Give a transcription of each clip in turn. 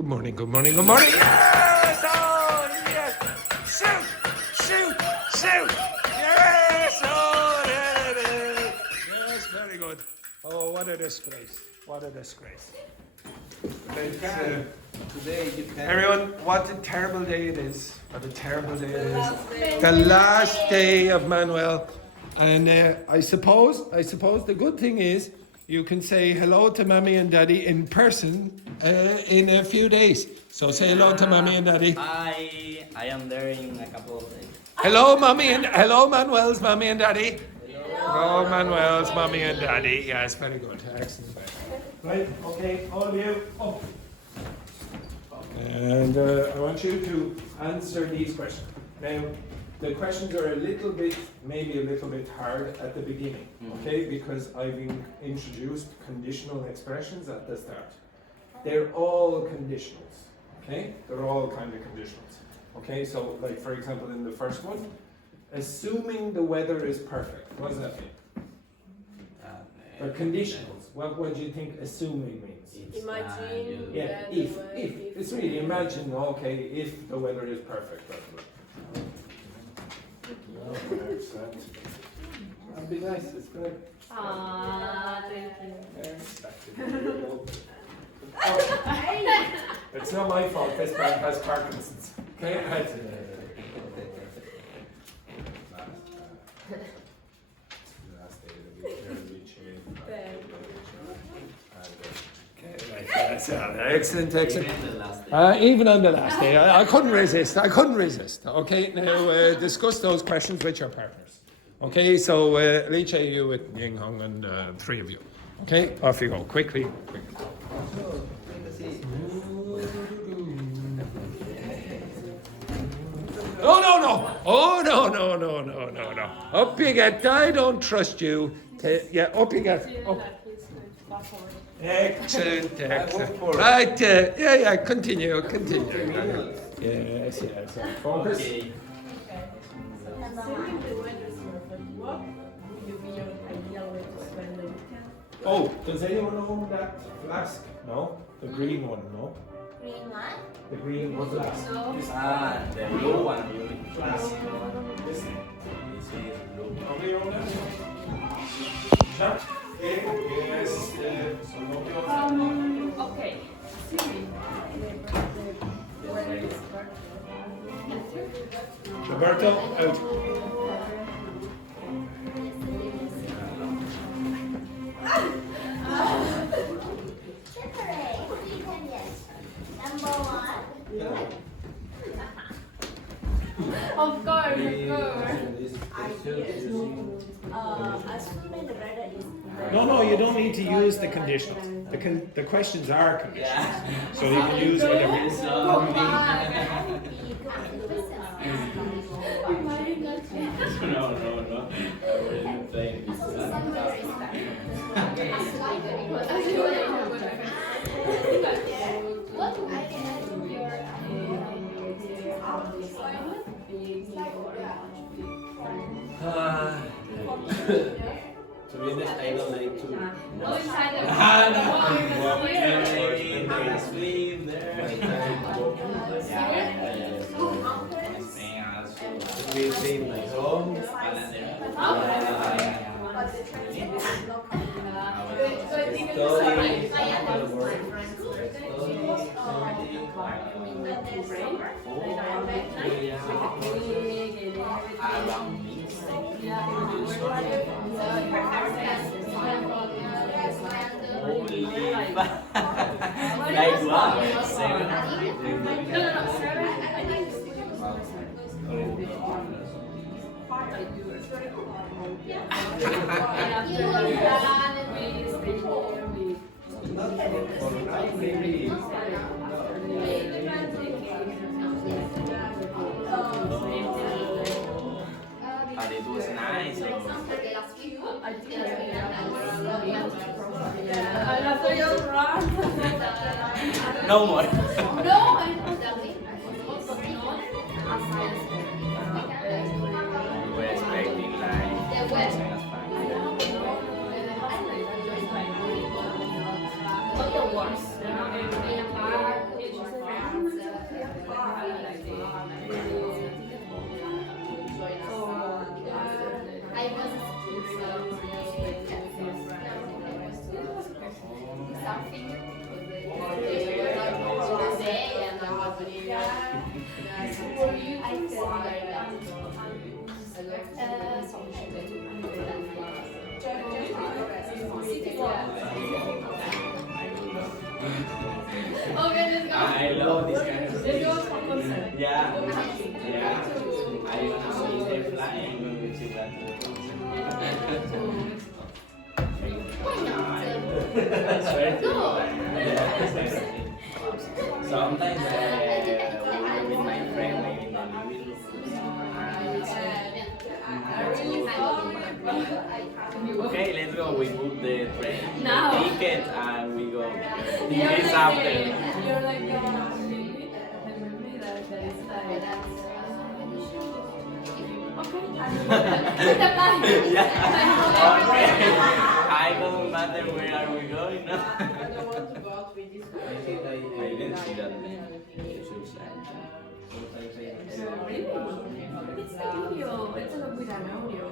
Good morning, good morning, good morning. Yes! Oh, yes! Shoot! Shoot! Shoot! Yes! Oh, there it is. Yes, very good. Oh, what a disgrace. What a disgrace. Today you can. Everyone, what a terrible day it is. What a terrible day it is. The last day of Manuel. And I suppose the good thing is you can say hello to Mommy and Daddy in person in a few days. So say hello to Mommy and Daddy. I am there in a couple of days. Hello, Manuel's Mommy and Daddy. Hello, Manuel's Mommy and Daddy. Yes, very good. Excellent. Right, okay, all of you. Up. And I want you to answer these questions. Now, the questions are maybe a little bit hard at the beginning, okay? Because I've introduced conditional expressions at the start. They're all conditionals, okay? They're all kind of conditionals, okay? So, like for example, in the first one, assuming the weather is perfect. What does that mean? They're conditionals. What do you think assuming means? Imagine. Yeah, if. It's really imagine, okay, if the weather is perfect. That'd be nice, it's good. Thank you. It's not my fault, this man has Parkinson's. Okay? Excellent. Even on the last day, I couldn't resist. Okay, now discuss those questions with your partners. Okay, so Alicia, you with Ying Hong, and three of you. Okay, off you go, quickly. No. Oh, no. Up you get. I don't trust you. Up you get. Up. Excellent. Right, continue. Yes. Focus. Assuming the weather is perfect, what would be your ideal way to spend the weekend? Oh, does anyone own that flask? No? The green one, no? Green one? The green one flask. No. The blue one. Flask. This thing. Nobody own that? Sure. Yes. So nobody owns that. Okay. Assuming the weather is perfect. Roberto, out. Number one. Of course. Assuming the weather is No, you don't need to use the conditionals. The questions are conditionals. So you can use whatever you No. I wasn't playing this. What do I get your To be honest, I don't like to. Sleep there. We stay in my home. Like what? But it was nice. No more. We're expecting like. Not the worst. In a park, it's just I love this kind of This thing. goes for concert. Yeah. Yeah. I wanna see them flying when we see that. I swear to you. Yeah. Sometimes we go with my friend like in the living room. Okay, let's go. We book the train Now. ticket and we go. You're Days like, after. you're like, really? And maybe that is like, Yeah. Okay. I don't matter where are we going. No? I don't want to go out with this I didn't see that. Really? It's the video. It's a with an audio.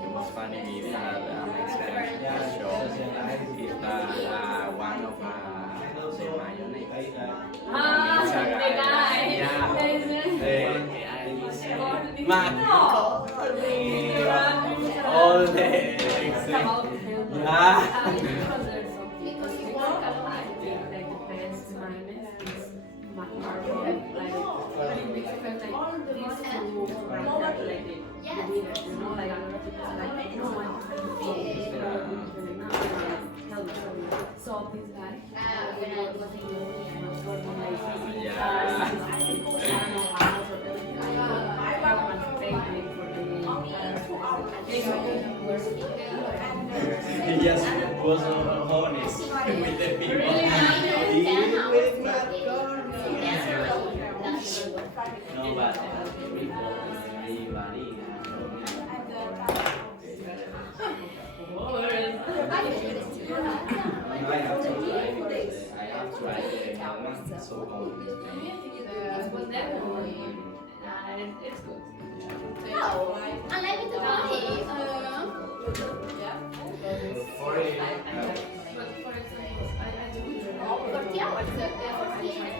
The most funny video that Mexican show is that one of the mayonnaise. Ah, It's a the guy. Yeah. That is All the exes. Yeah. Because you want a like the pants minus is market like but in Mexico like these two like that like the winner, you know, like no one so this guy He just was honest with the people. He with no, but everybody. I have to try it. I have tried it. It's so hard. it's good. No, I like it to buy. For it, For example, I do 40 hours. 48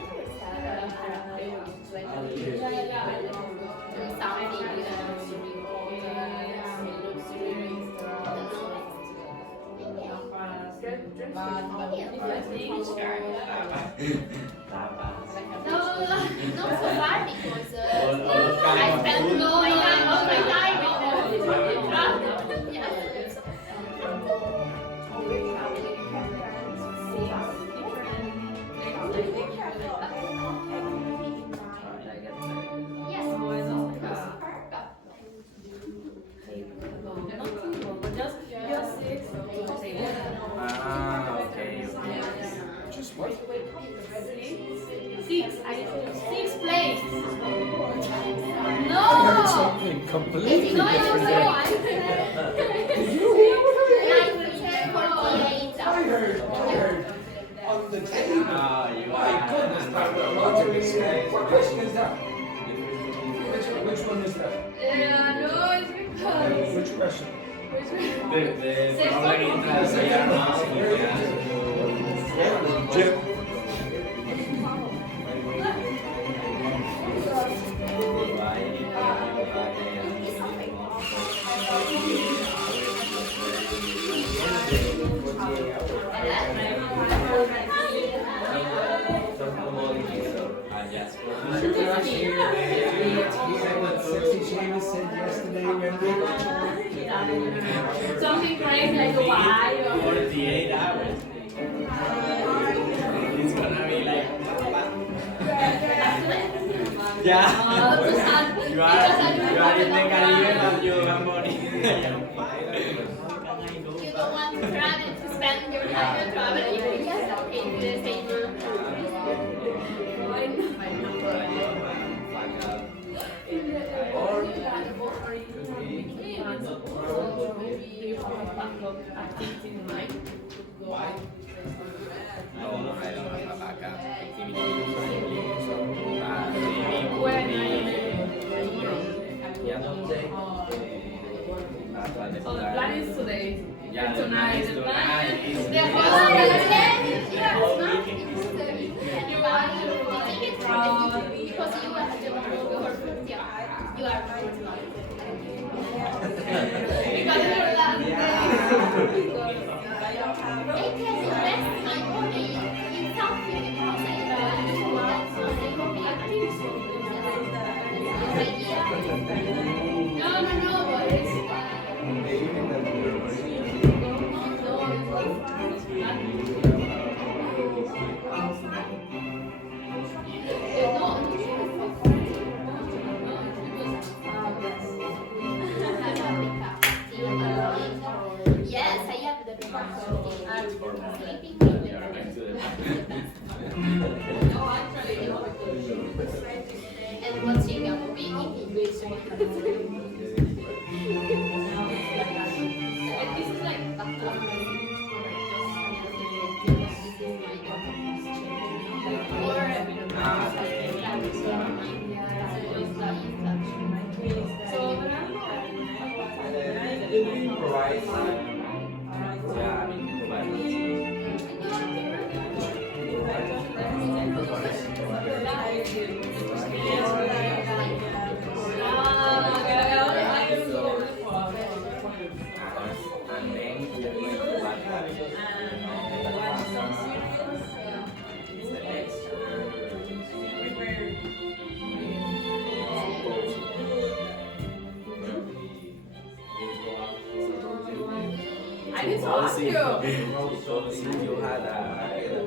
No, not so bad because I spent all my time with the yes. okay. Just what? Six place. I heard No. something completely No, different. Did you hear? 48 I heard on the table. My goodness, what do we say? What question is that? Which one is that? no, it's because Which question? The problem is that they are not Jim. You can actually hear what Sexy Seamus said yesterday when we were something crazy like why or 48 hours. It's gonna be like yeah. You are in the Caribbean and you have money. You don't want to travel to spend your time traveling. Yes, okay, do the favor. No, I don't have a backup activity. so the plan is today Yeah, and tonight the plan is is The whole you want to take it from the because you are the one you are right. Because you're last. They can invest my money in And then we are going to back it's the next. I need to ask you. So if you had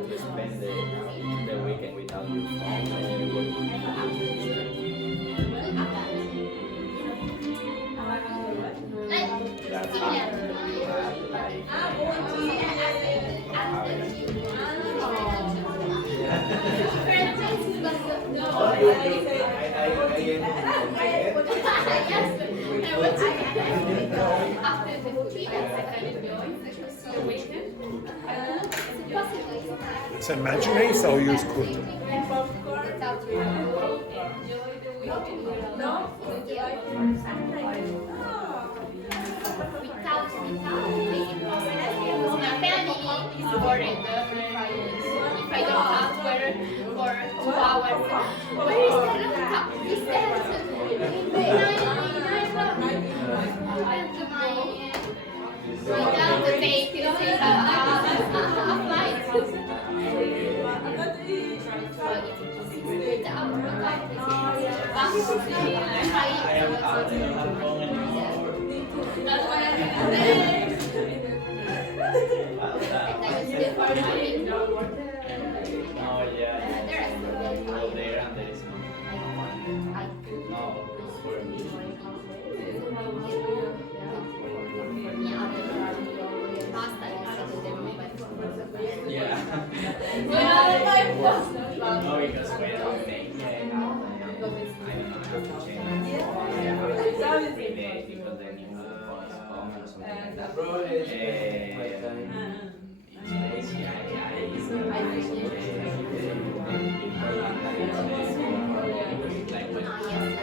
to spend the weekend without your phone, then you would that app you have like It's imaginary, so use could. Apparently, it's boring. If I don't answer for 2 hours, where is the laptop? Is there? Without the date, it's a flight. I am out of phone anymore. Oh yeah. Oh, there and there is no for me. Yeah. No, because when I make it, I don't know how to change it. Every day because then you have to come or something like that. It's lazy, like when I can't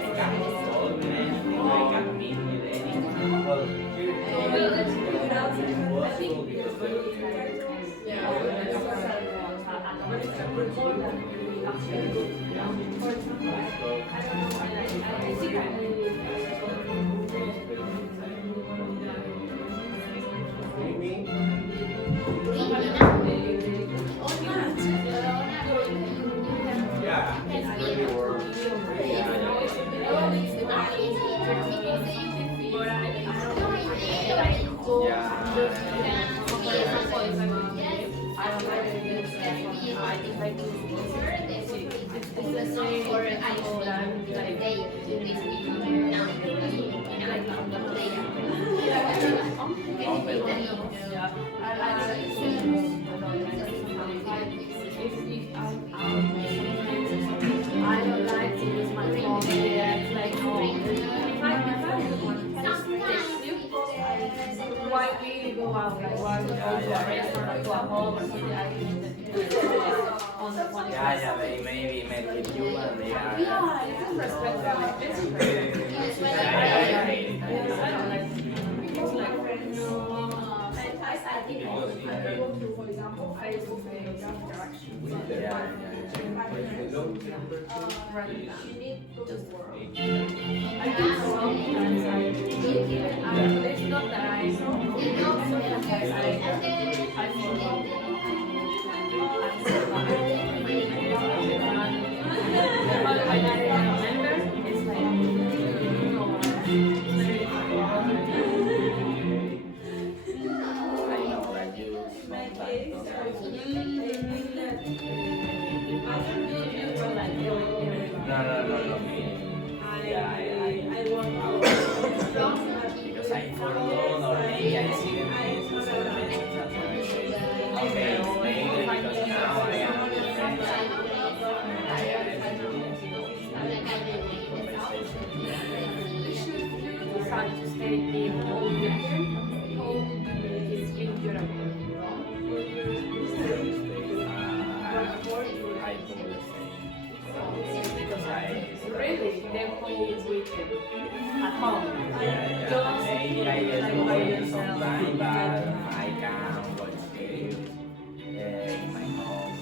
solve anything, I can't meet with anything. Well, it's impossible I don't like to use my phone. It's like, why we go out, like why we go to a restaurant, to a home or something, I on the phone. yeah, maybe met with you and they are. Yeah, it's respectful. It's like, I hate it. I don't like it. It's like, I think I go to, for example, Facebook interaction. She needs to work. I think sometimes I do it. It's not that I know. I follow. But when I remember, it's like, No. Yeah, I want because I forgot or maybe I see them and send a message and say, okay, maybe because now I am with friends. I decide to stay in home weekend, home is incurable. Really, the whole weekend at home. Maybe I just go in sometime, but I can watch videos in my home.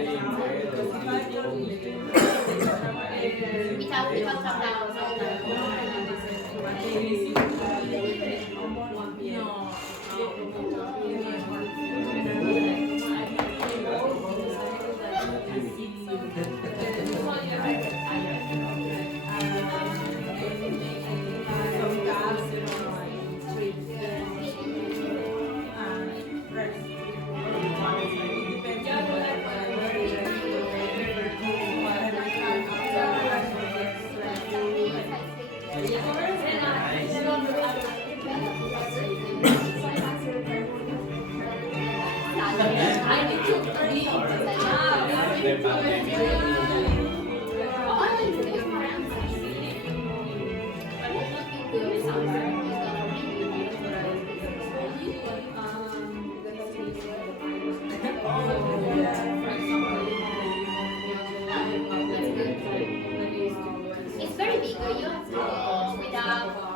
without down. It's very big. You have to go without.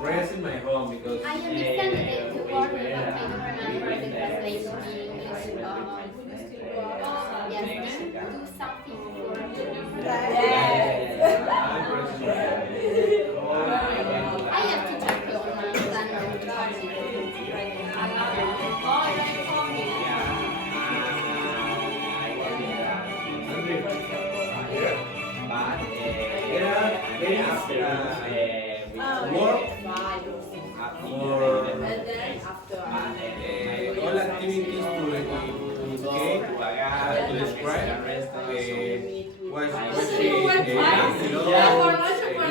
Rest in my home because I understand that the word but I don't remember the translation in English. Yes, do something for I have to check on work or all activities to describe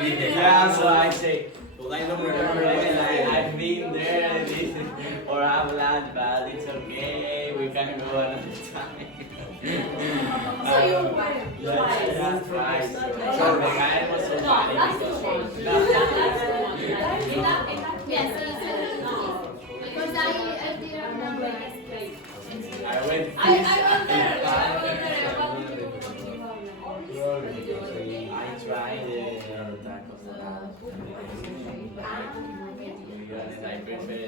Yeah, so I say, well, I don't remember it. I've been there, this, or I've learned, but it's okay. We can go another time. So you went. That's right. So the guy was so funny. Yes, because I didn't remember. I went. I was there. I tried tacos. And I prefer.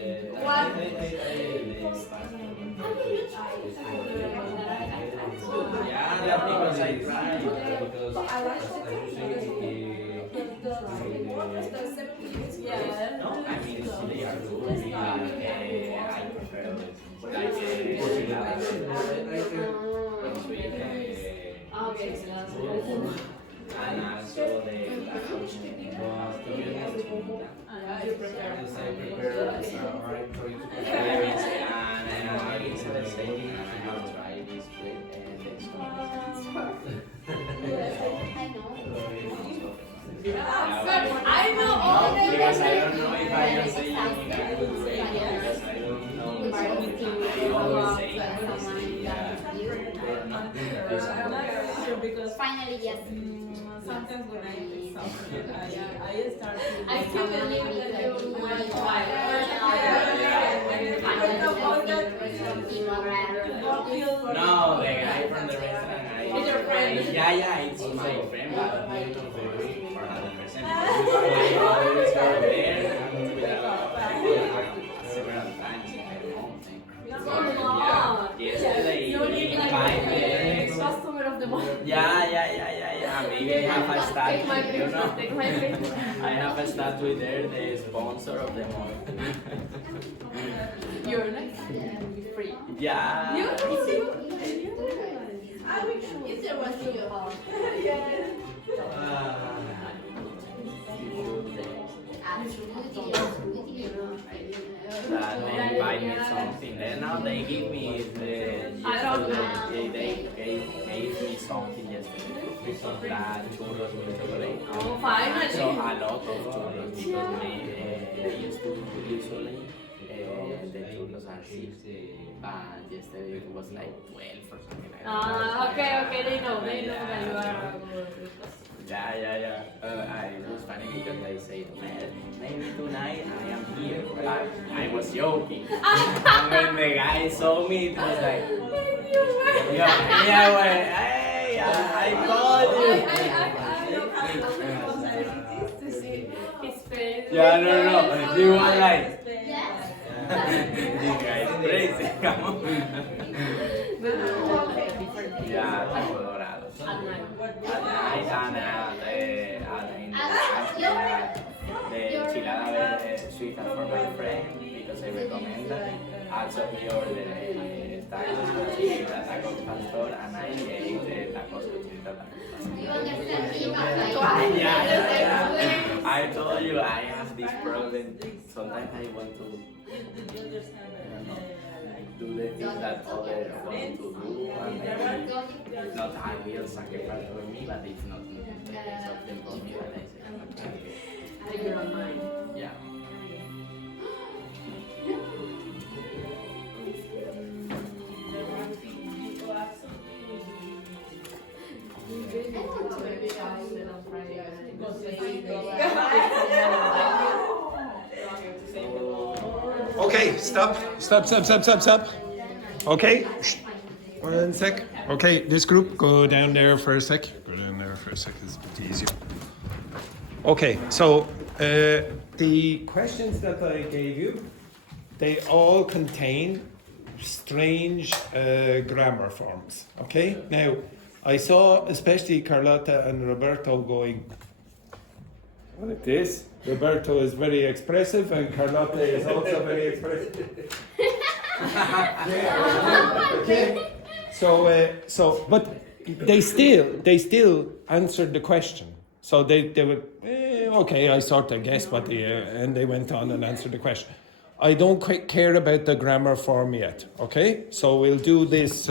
Yeah, that's because I tried. Because No, I mean, they are good, but I prefer like and also the yes, I prepare alright for you to and I is the same. I have tried this with this one. I know all the Because I don't know if I am saying in a good way because I don't know. I always say Finally, yes. Sometimes when I take something, I start to. I can't believe that you went No, the guy from the restaurant. It's your friend. Yeah, it's my friend, but we don't agree for 100%. I always go there several times. Yeah, yesterday You need in like 5 the minutes. customer of the month. Yeah. Maybe I have a Take my statue, you picture, know. take my picture. I have a statue there, the sponsor of the month. You're next. Free. Yeah. You I wish if there was That they invite me something. Then now they give me I don't know. gave me something yesterday. That churros with chocolate. Oh, finally. So a lot of churros because they used to usually the churros are 6, but yesterday it was like 12 or something like that. Okay, they know that you are. Yeah. It was funny because they said, well, maybe tonight I am here, but I was joking. And when the guy saw me, it was like, yeah, well, hey, I called you. To see his face. Yeah, no. You were like, Yes. this guy is crazy. Come on. Yeah, tengo dorado. At night. The enchilada verde sweet for my friend because I recommend that. Also he ordered tacos cochinita, tacos pastor, and I ate tacos cochinita, tacos You understand me? pastor. Yeah. I told you I have this problem. Sometimes I want to do the things that others want to do, and it's not I will sacrifice for me, but it's not the case of them for me that I say, okay. You're on mine. Yeah. Okay, stop. Okay, shh. 1 sec. Okay, this group, go down there for a sec. It's a bit easier. Okay, so the questions that I gave you, they all contain strange grammar forms. Okay, now I saw especially Carlotta and Roberto going like this. Roberto is very expressive and Carlotta is also very expressive. Okay. So, but they still answered the question. So they were okay. I sort of guessed what and they went on and answered the question. I don't quite care about the grammar form yet. Okay, so we'll do this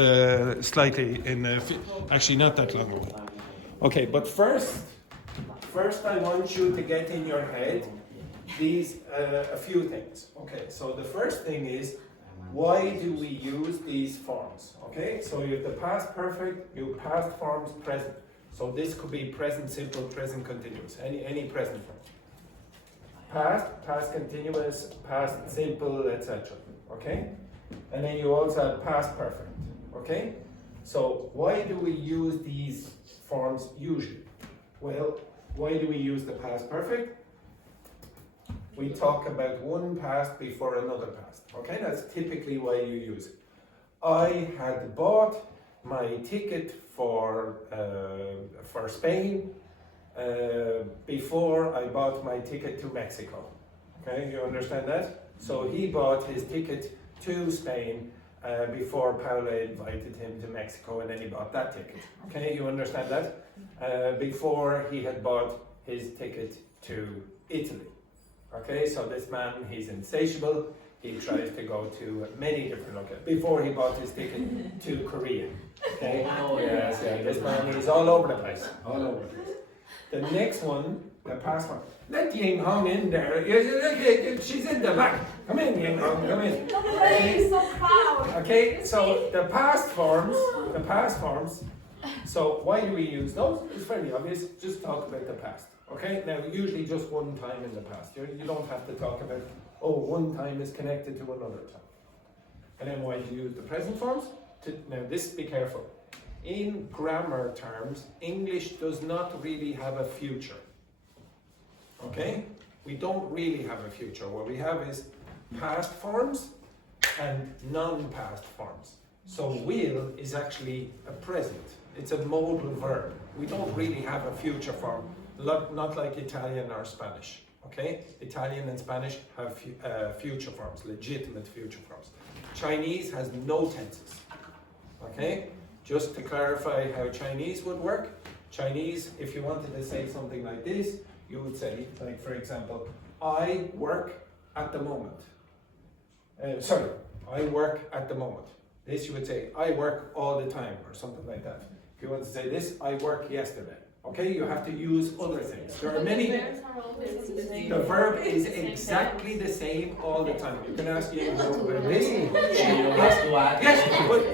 slightly in actually not that long ago. Okay, but first I want you to get in your head these a few things. Okay, so the first thing is, why do we use these forms? Okay, so you have the past perfect, you past forms, present. So this could be present simple, present continuous, any present form. Past continuous, past simple, etc. Okay, and then you also have past perfect. Okay, so why do we use these forms usually? Well, why do we use the past perfect? We talk about one past before another past. Okay, that's typically why you use it. I had bought my ticket for Spain before I bought my ticket to Mexico. Okay, you understand that? So he bought his ticket to Spain before Paula invited him to Mexico, and then he bought that ticket. Okay, you understand that? Before he had bought his ticket to Italy. Okay, so this man, he's insatiable. He tries to go to many different locations before he bought his ticket to Korea. Okay, yes, yeah, this man is all over the place, all over the place. The next one, the past one. Let Ying Hong in there. She's in the back. Come in, Ying Hong, come in. Okay, so proud. okay, so the past forms, so why do we use those? It's very obvious, just talk about the past. Okay, now usually just one time in the past. You don't have to talk about, oh, one time is connected to another time. And then why do you use the present forms? Now this, be careful. In grammar terms, English does not really have a future. Okay? We don't really have a future. What we have is past forms and non-past forms. So will is actually a present. It's a modal verb. We don't really have a future form, not like Italian or Spanish. Okay? Italian and Spanish have future forms, legitimate future forms. Chinese has no tenses. Okay? Just to clarify how Chinese would work, Chinese, if you wanted to say something like this, you would say, like for example, I work at the moment. I work at the moment. This you would say, I work all the time, or something like that. If you want to say this, I worked yesterday. Okay, you have to use other things. There are many. The verb is exactly the same all the time. You can ask you, yes, but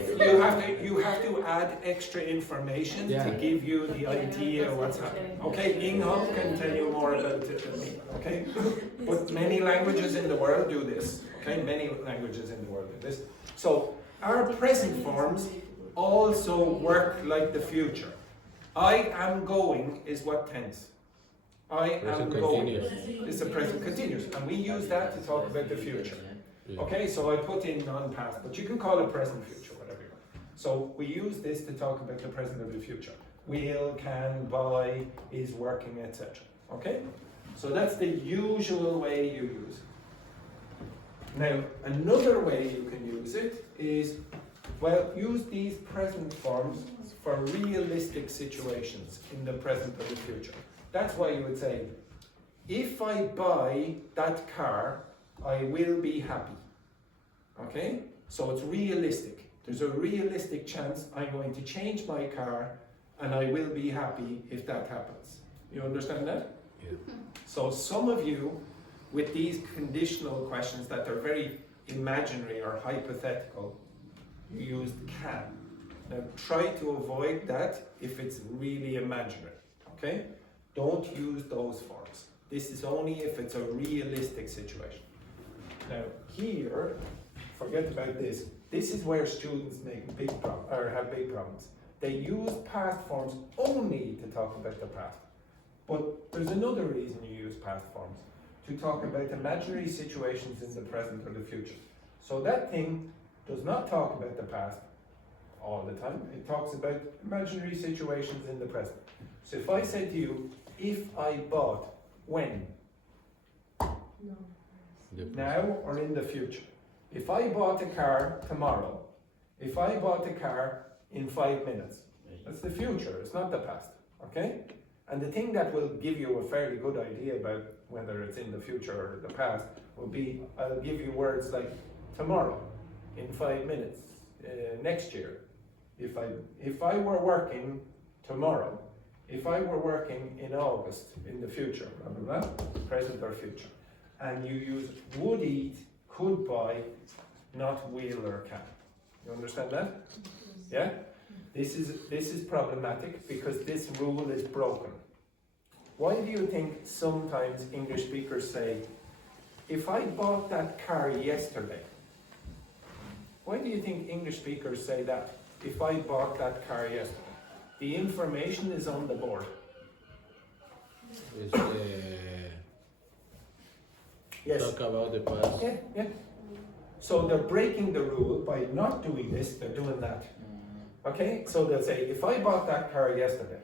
you have to add extra information to give you the idea of what's happening. Okay, Ying Hong can tell you more about it than me. Okay, but many languages in the world do this. Okay, many languages in the world do this. So our present forms also work like the future. I am going is what tense? I am going. It's a present continuous, and we use that to talk about the future. Okay, so I put in non-past, but you can call it present, future, whatever you want. So we use this to talk about the present of the future. Will, can, buy, is working, etc. Okay, so that's the usual way you use it. Now, another way you can use it is, well, use these present forms for realistic situations in the present or the future. That's why you would say, if I buy that car, I will be happy. Okay? So it's realistic. There's a realistic chance I'm going to change my car and I will be happy if that happens. You understand that? Yeah. So some of you, with these conditional questions that are very imaginary or hypothetical, you used can. Now try to avoid that if it's really imaginary, okay? Don't use those forms. This is only if it's a realistic situation. Now here, forget about this. This is where students make have big problems. They use past forms only to talk about the past. But there's another reason you use past forms, to talk about imaginary situations in the present or the future. So that thing does not talk about the past all the time. It talks about imaginary situations in the present. So if I say to you, if I bought, when? No. Now or in the future? If I bought a car tomorrow, if I bought a car in 5 minutes, that's the future, it's not the past, okay? And the thing that will give you a fairly good idea about whether it's in the future or the past will be, I'll give you words like tomorrow, in 5 minutes, next year. If I were working tomorrow, if I were working in August, in the future, blah, blah, blah, present or future, and you use would eat, could buy, not will or can. You understand that? Yeah? This is problematic because this rule is broken. Why do you think sometimes English speakers say, if I bought that car yesterday? Why do you think English speakers say that? If I bought that car yesterday? The information is on the board. Yes. Talk about the past. Yeah, yeah. So they're breaking the rule by not doing this, they're doing that. Okay, so they'll say, if I bought that car yesterday,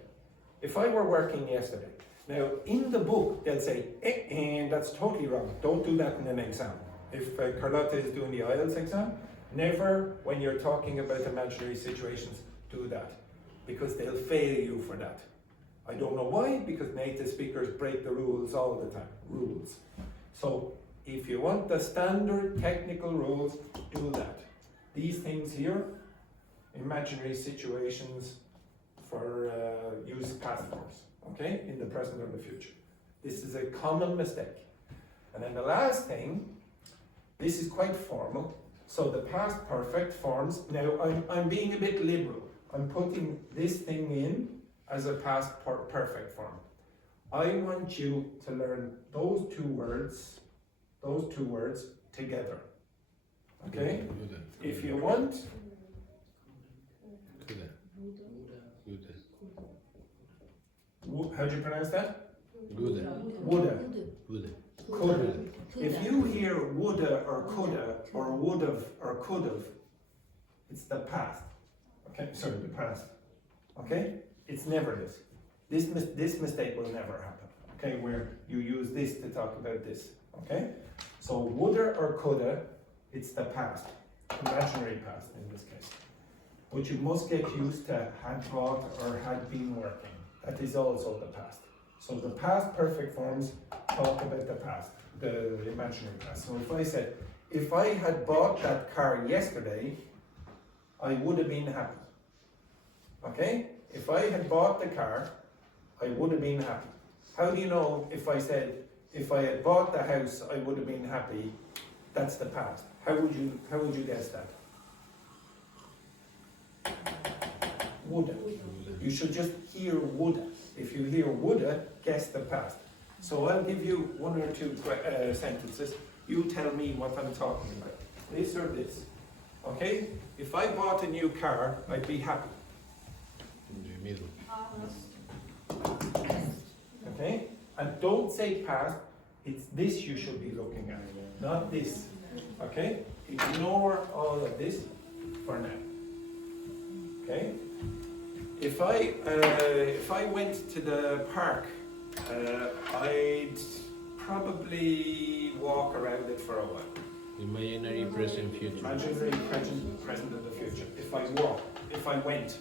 if I were working yesterday, now in the book they'll say, and that's totally wrong, don't do that in an exam. If Carlotta is doing the IELTS exam, never, when you're talking about imaginary situations, do that, because they'll fail you for that. I don't know why, because native speakers break the rules all the time, rules. So if you want the standard technical rules, do that. These things here, imaginary situations for use past forms, okay, in the present or the future. This is a common mistake. And then the last thing, this is quite formal. So the past perfect forms, now I'm being a bit liberal. I'm putting this thing in as a past perfect form. I want you to learn those two words together. Okay? If you want, how do you pronounce that? Woulda. Coulda. If you hear woulda or coulda or would've or could've, it's the past. Okay, sorry, the past. Okay? It's never this. This mistake will never happen. Okay, where you use this to talk about this. Okay? So woulda or coulda, it's the past. Imaginary past in this case. But you must get used to had bought or had been working. That is also the past. So the past perfect forms talk about the past, the imaginary past. So if I said, if I had bought that car yesterday, I would have been happy. Okay? If I had bought the car, I would have been happy. How do you know if I said, if I had bought the house, I would have been happy? That's the past. How would you guess that? Woulda. You should just hear woulda. If you hear woulda, guess the past. So I'll give you one or two sentences. You tell me what I'm talking about. This or this. Okay? If I bought a new car, I'd be happy. Okay? And don't say past, it's this you should be looking at, not this. Okay? Ignore all of this for now. Okay? If I went to the park, I'd probably walk around it for a while. Imaginary present future. Imaginary present and the future. If I went.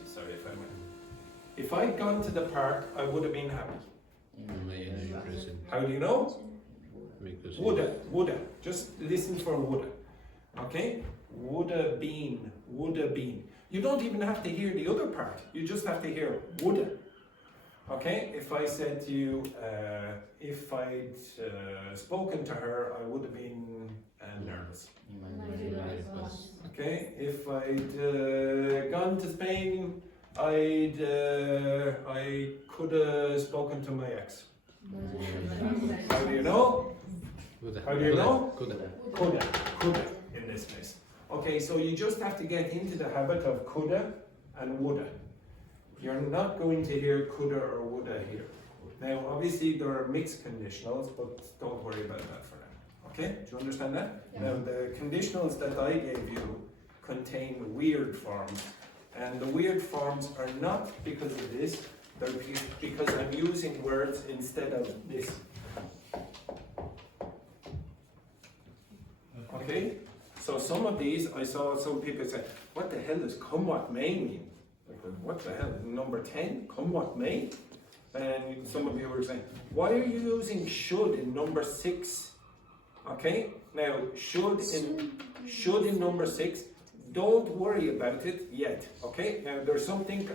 If I'd gone to the park, I would have been happy. Imaginary present. How do you know? Because Woulda. Just listen for woulda. Okay? Woulda been. You don't even have to hear the other part. You just have to hear woulda. Okay? If I said to you, if I'd spoken to her, I would have been nervous. Okay? If I'd gone to Spain, I could have spoken to my ex. How do you know? How do you know? Coulda in this case. Okay, so you just have to get into the habit of coulda and woulda. You're not going to hear coulda or woulda here. Now, obviously, there are mixed conditionals, but don't worry about that for now. Okay, do you understand that? Yeah. Now, the conditionals that I gave you contain weird forms. And the weird forms are not because of this, they're because I'm using words instead of this. Okay? So some of these, I saw some people say, what the hell does come what may mean? Like, what the hell? Number 10, come what may? And some of you were saying, why are you using should in number 6? Okay? Now, should in number 6, don't worry about it yet. Okay? Now, there's something,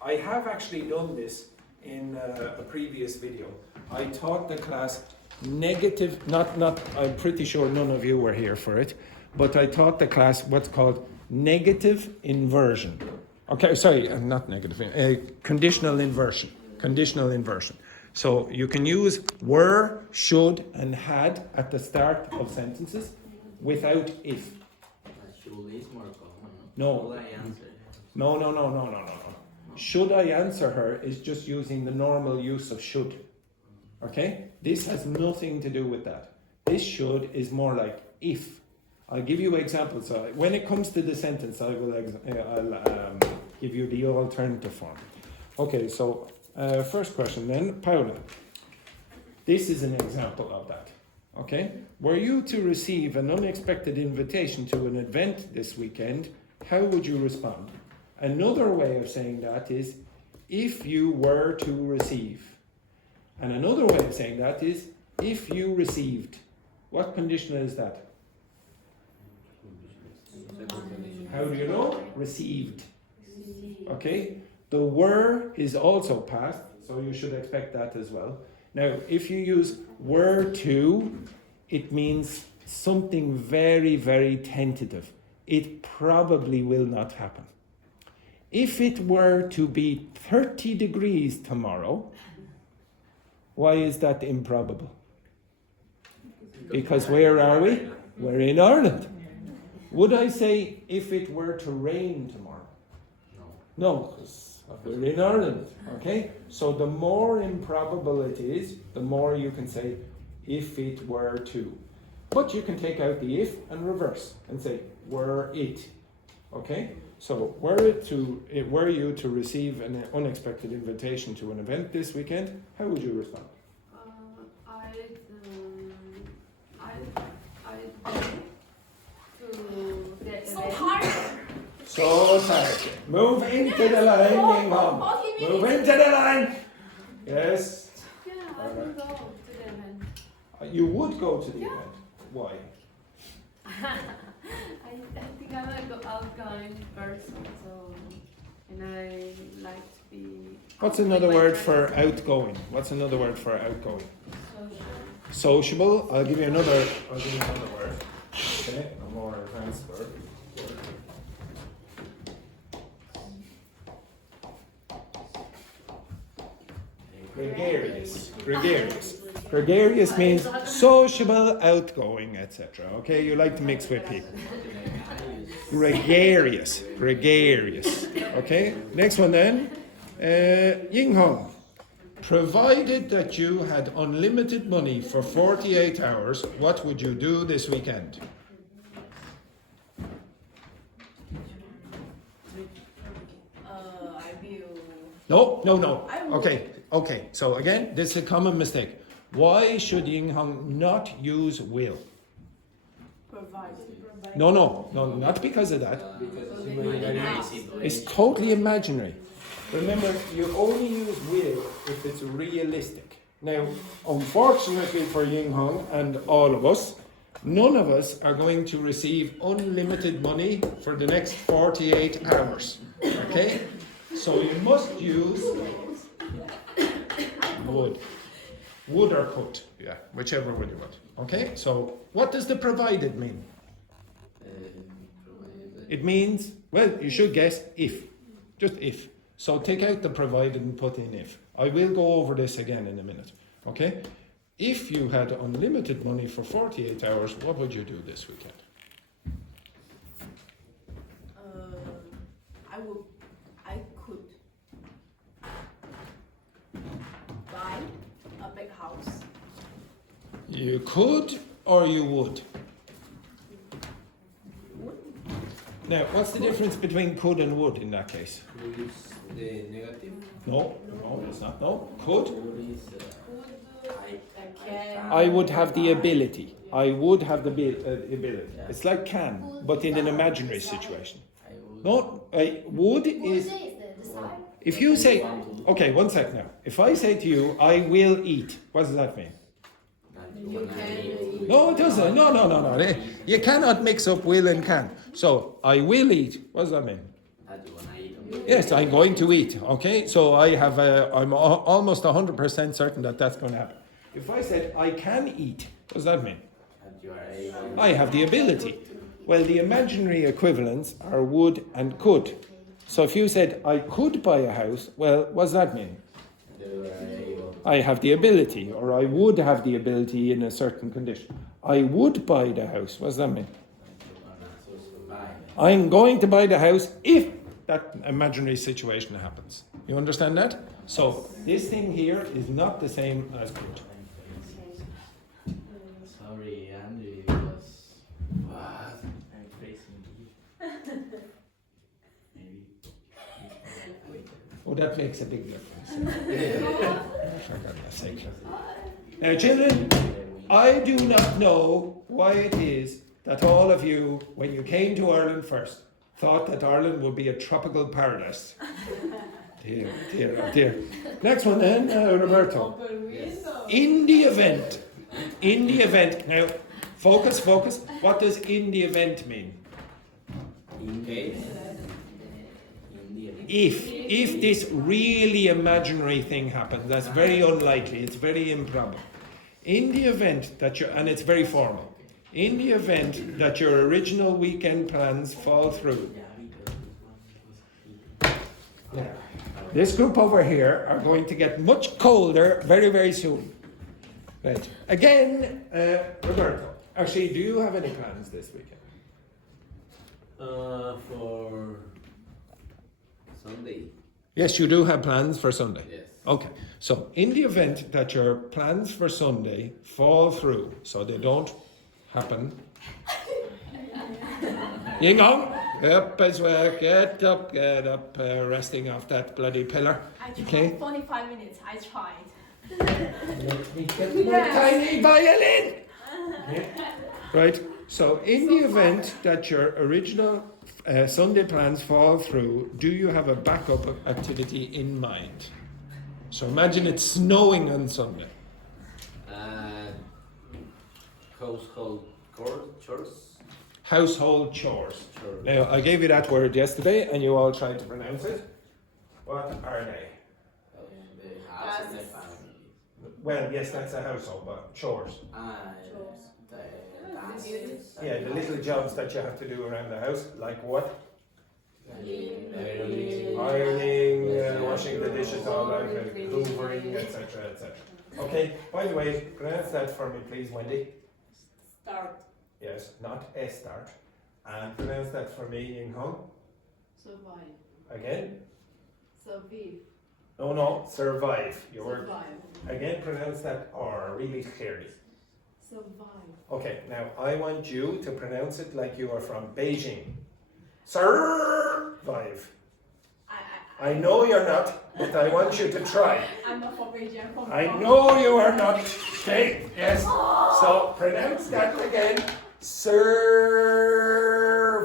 I have actually done this in a previous video. I taught the class negative, I'm pretty sure none of you were here for it, but I taught the class what's called negative inversion. Okay, sorry, not negative, conditional inversion. Conditional inversion. So you can use were, should, and had at the start of sentences without if. Should is more common. No. Should I answer? No. Should I answer her is just using the normal use of should. Okay? This has nothing to do with that. This should is more like if. I'll give you examples. When it comes to the sentence, I'll give you the alternative form. Okay, so first question then, Paula. This is an example of that. Okay? Were you to receive an unexpected invitation to an event this weekend, how would you respond? Another way of saying that is, if you were to receive. And another way of saying that is, if you received. What conditional is that? How do you know? Received. Okay? The were is also past, so you should expect that as well. Now, if you use were to, it means something very, very tentative. It probably will not happen. If it were to be 30 degrees tomorrow, why is that improbable? Because where are we? We're in Ireland. Would I say if it were to rain tomorrow? No, because we're in Ireland. Okay? So the more improbable it is, the more you can say if it were to. But you can take out the if and reverse and say were it. Okay? So were you to receive an unexpected invitation to an event this weekend, how would you respond? So tired. Move into the line, Ying Hong. Move into the line. Yes. Yeah, I will go to the event. You would go to the event. Why? I think I'm an outgoing person, so, and I like to be. What's another word for outgoing? What's another word for outgoing? Sociable. I'll give you another word. Okay, a more advanced word. Gregarious. Gregarious means sociable, outgoing, etc. Okay, you like to mix with people. Gregarious. Okay, next one then. Ying Hong. Provided that you had unlimited money for 48 hours, what would you do this weekend? No. Okay. So again, this is a common mistake. Why should Ying Hong not use will? No, not because of that. It's totally imaginary. Remember, you only use will if it's realistic. Now, unfortunately for Ying Hong and all of us, none of us are going to receive unlimited money for the next 48 hours. Okay? So you must use would. Would or could. Yeah, whichever one you want. Okay? So what does the provided mean? It means, well, you should guess if. Just if. So take out the provided and put in if. I will go over this again in a minute. Okay? If you had unlimited money for 48 hours, what would you do this weekend? I could buy a big house. You could or you would? Now, what's the difference between could and would in that case? Could is the negative. No, it's not. No, could. Could is I would have the ability. I would have the ability. It's like can, but in an imaginary situation. I would. No, would is. If you say, okay, one sec now. If I say to you, I will eat, what does that mean? No, it doesn't. No. You cannot mix up will and can. So, I will eat. What does that mean? Yes, I'm going to eat. Okay, so I'm almost 100% certain that that's going to happen. If I said I can eat, what does that mean? I have the ability. Well, the imaginary equivalents are would and could. So if you said I could buy a house, well, what does that mean? I have the ability, or I would have the ability in a certain condition. I would buy the house. What does that mean? I'm going to buy the house if that imaginary situation happens. You understand that? So this thing here is not the same as could. Sorry, Andy, because Oh, that makes a big difference. For goodness sake. Now, children, I do not know why it is that all of you, when you came to Ireland first, thought that Ireland would be a tropical paradise. Dear, dear, oh dear. Next one then, Roberto. In the event, now, focus, what does in the event mean? In case. If this really imaginary thing happens, that's very unlikely, it's very improbable. In the event that and it's very formal, in the event that your original weekend plans fall through. Now, this group over here are going to get much colder very, very soon. Right. Again, Roberto, actually, do you have any plans this weekend? For Sunday. Yes, you do have plans for Sunday. Yes. Okay, so in the event that your plans for Sunday fall through, so they don't happen, Ying Hong, up as well, get up, resting off that bloody pillar. I tried Okay. 45 minutes. I tried. Let me get my tiny violin. Yeah. Right, so in the event that your original Sunday plans fall through, do you have a backup activity in mind? So imagine it's snowing on Sunday. Household chores. Household chores. Chores. Now, I gave you that word yesterday and you all tried to pronounce it. What are they? The house and the family. Well, yes, that's a household, but chores. Yeah, the little jobs that you have to do around the house, like what? Ironing, washing the dishes all out, hoovering, etc., etc. Okay, by the way, pronounce that for me, please, Wendy. Start. Yes, not a start. And pronounce that for me, Ying Hong. Survive. Again. Survive. No, survive. Your word. Survive. Again, pronounce that R really clearly. Survive. Okay, now I want you to pronounce it like you are from Beijing. Survive. I know you're not, but I want you to try. I'm not from Beijing. I'm from I know you are not. Okay, yes. So pronounce that again. Survive.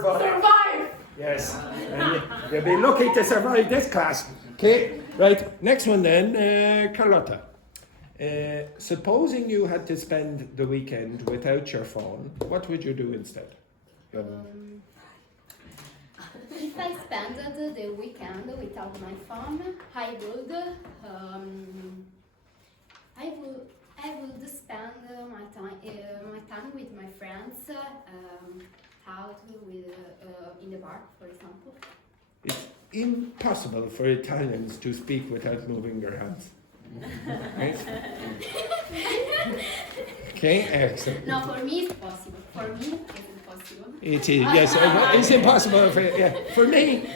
Survive. Yes. And you'll be lucky to survive this class. Okay, right. Next one then, Carlotta. Supposing you had to spend the weekend without your phone, what would you do instead? If I spend the weekend without my phone, I would spend my time with my friends, out with in the park, for example. It's impossible for Italians to speak without moving their hands. Right? Okay, excellent. No, for me it's possible. For me it's impossible. It is, yes, it's impossible. For me, Not for me.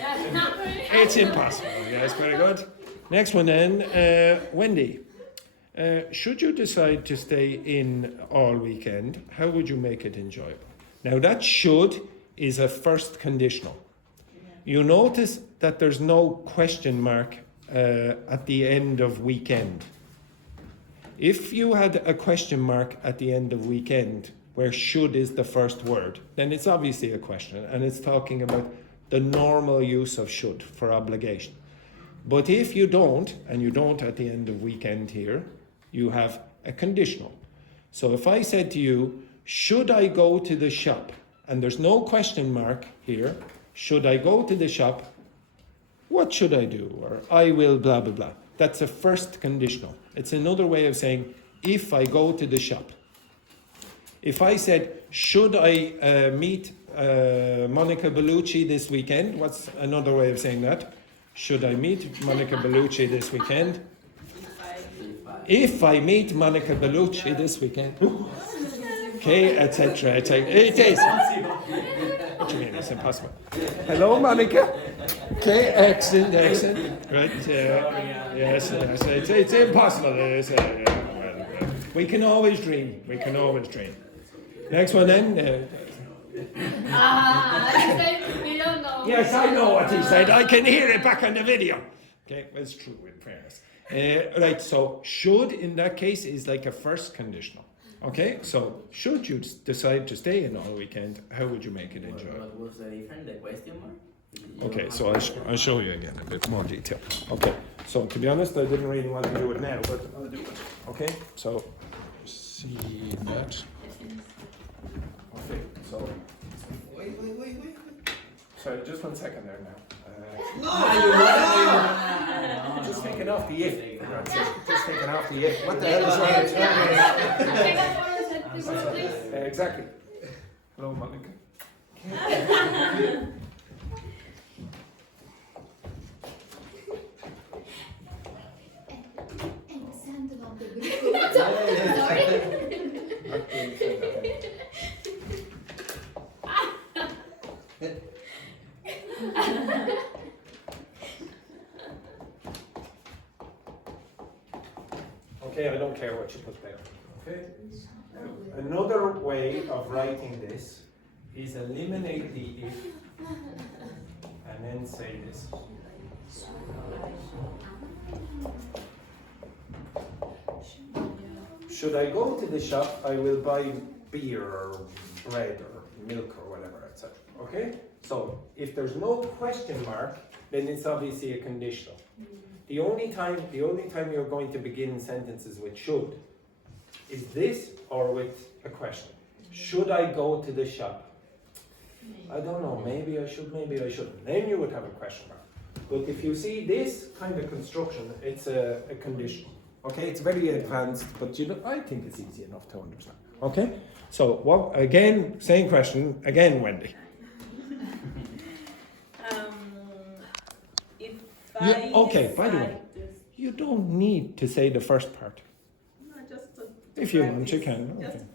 it's impossible. Yes, very good. Next one then, Wendy. Should you decide to stay in all weekend, how would you make it enjoyable? Now that should is a first conditional. You notice that there's no question mark at the end of weekend. If you had a question mark at the end of weekend, where should is the first word, then it's obviously a question, and it's talking about the normal use of should for obligation. But if you don't, and you don't at the end of weekend here, you have a conditional. So if I said to you, should I go to the shop? And there's no question mark here, should I go to the shop? What should I do? Or I will blah, blah, blah. That's a first conditional. It's another way of saying, if I go to the shop. If I said, should I meet Monica Bellucci this weekend? What's another way of saying that? Should I meet Monica Bellucci this weekend? If I meet Monica Bellucci this weekend. Okay, etc., etc. It is. What do you mean? It's impossible. Hello, Monica. Okay, excellent. Right. Yes. It's impossible. We can always dream. Next one then. We don't Yes, I know what he said. I can hear it back on the video. Okay, well, it's true in fairness. Right, so should in that case is like a first conditional. Okay, so should you decide to stay in all weekend, how would you make it enjoyable? What was the difference? The question mark? Okay, so I'll show you again a bit more detail. Okay, so to be honest, I didn't really want to do it now, but I'll do it. Okay, so see that. Okay, so wait. Sorry, just 1 second there now. Just taking off the if. For God's sake. Just taking off the if. What the hell is wrong with you? Exactly. Hello, Monica. Okay, I don't care what you put there. Okay. Another way of writing this is eliminate the if and then say this. Should I go to the shop, I will buy beer or bread or milk or whatever, etc. Okay? So if there's no question mark, then it's obviously a conditional. The only time you're going to begin sentences with should is this or with a question. Should I go to the shop? I don't know, maybe I should, maybe I shouldn't. Then you would have a question mark. But if you see this kind of construction, it's a conditional. Okay, it's very advanced, but you know, I think it's easy enough to understand. Okay, so what again? Same question again, Wendy. If Okay, by the way, you don't need to say the first part. No, just If you want, you can. Okay. Just-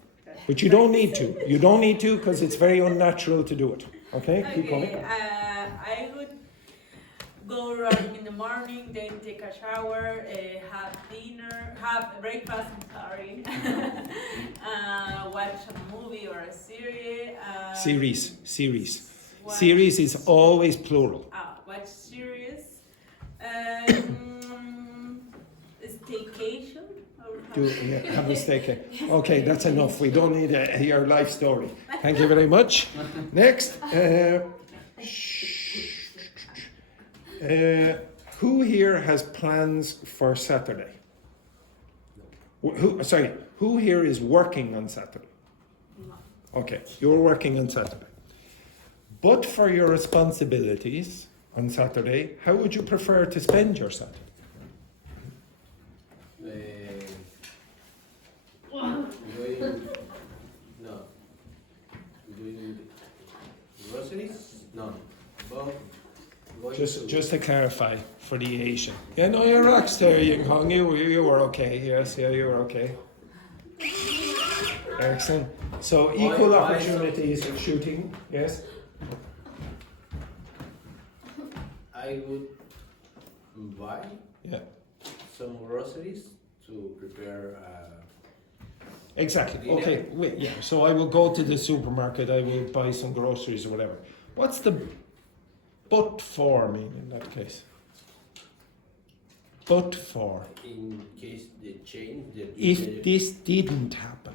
But you don't need to. You don't need to because it's very unnatural to do it. Okay, keep going. I would go running in the morning, then take a shower, have dinner, have breakfast, watch a movie or a series. Series. Series is always plural. Watch series. Staycation. Have a steak. Okay, that's enough. We don't need your life story. Thank you very much. Next. Who here has plans for Saturday? Who here is working on Saturday? Okay, you're working on Saturday. But for your responsibilities on Saturday, how would you prefer to spend your Saturday? Doing groceries? No. Just to clarify for the Asian. Yeah, no, you're a rock star, Ying Hong. You were okay. Yes, yeah, you were okay. Excellent. So equal opportunities of shooting. Yes. I would buy some groceries to prepare. Exactly. Dinner. Okay. Wait. Yeah. So I will go to the supermarket. I will buy some groceries or whatever. What's the but for mean in that case? But for. In case they change. If this didn't happen,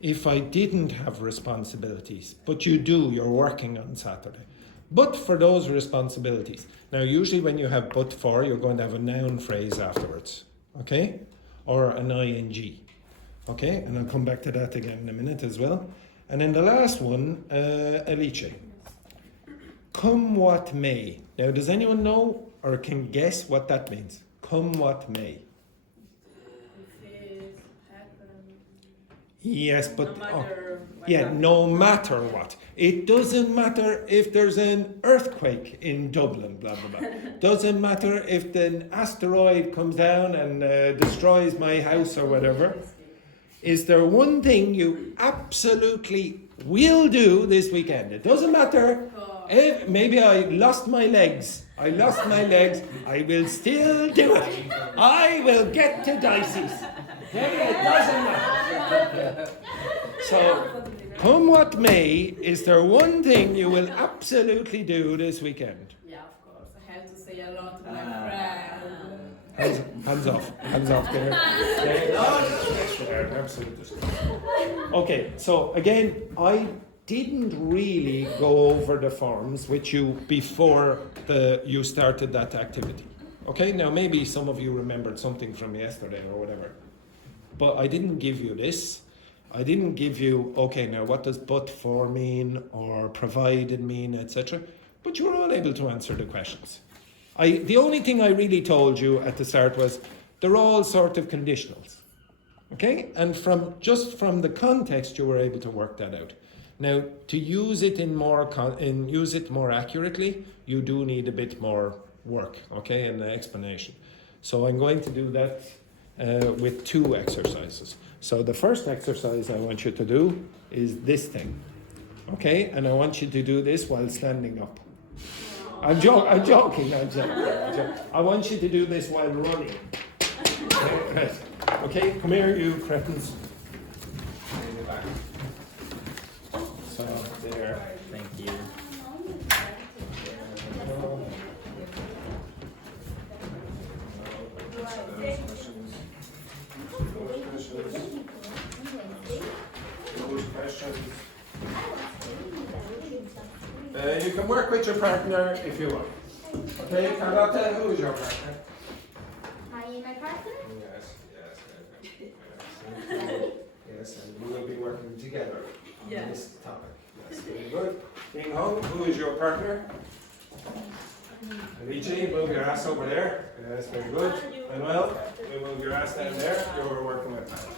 if I didn't have responsibilities, but you do, you're working on Saturday. But for those responsibilities. Now, usually when you have but for, you're going to have a noun phrase afterwards. Okay? Or an ing. Okay? And I'll come back to that again in a minute as well. And then the last one, Alice. Come what may. Now, does anyone know or can guess what that means? Come what may. Yes, but no matter what. It doesn't matter if there's an earthquake in Dublin, blah blah blah. Doesn't matter if an asteroid comes down and destroys my house or whatever. Is there one thing you absolutely will do this weekend? It doesn't matter if maybe I lost my legs. I will still do it. I will get to Dicey's. Okay, it doesn't matter. So, Come what may, is there one thing you will absolutely do this weekend? Yeah, of course. I have to say hello to my friend. Hands off there. Absolutely. Okay, so again, I didn't really go over the forms with you before you started that activity. Okay, now maybe some of you remembered something from yesterday or whatever, but I didn't give you this. I didn't give you, okay, now what does but for mean or provided mean, etc. But you were all able to answer the questions. The only thing I really told you at the start was they're all sort of conditionals. Okay? And from the context you were able to work that out. Now, to use it use it more accurately, you do need a bit more work, okay, and explanation. So I'm going to do that with 2 exercises. So the first exercise I want you to do is this thing, okay? And I want you to do this while standing up. I'm joking. I want you to do this while running. Okay, come here, you cretins. So, there. Thank you. You can work with your partner if you want. Okay, Carlotta, who is your partner? My partner? Yes, and we will be working together on Yes. this topic. Yes, very good. King Hong, who is your partner? Alice, move your ass over there. Yes, very good. Manuel, you move your ass down there. You're working with Manuel.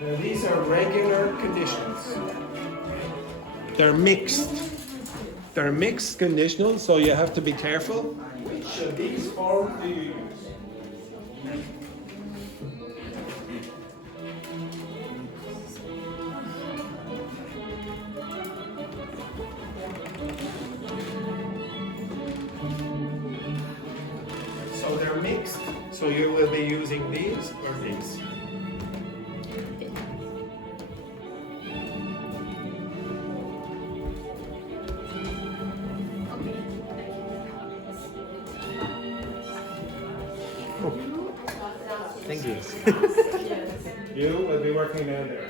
Now these are regular conditionals. They're mixed. They're mixed conditionals, so you have to be careful. Which of these forms do you use? So they're mixed, so you will be using these or these. Thank you. You will be working down there.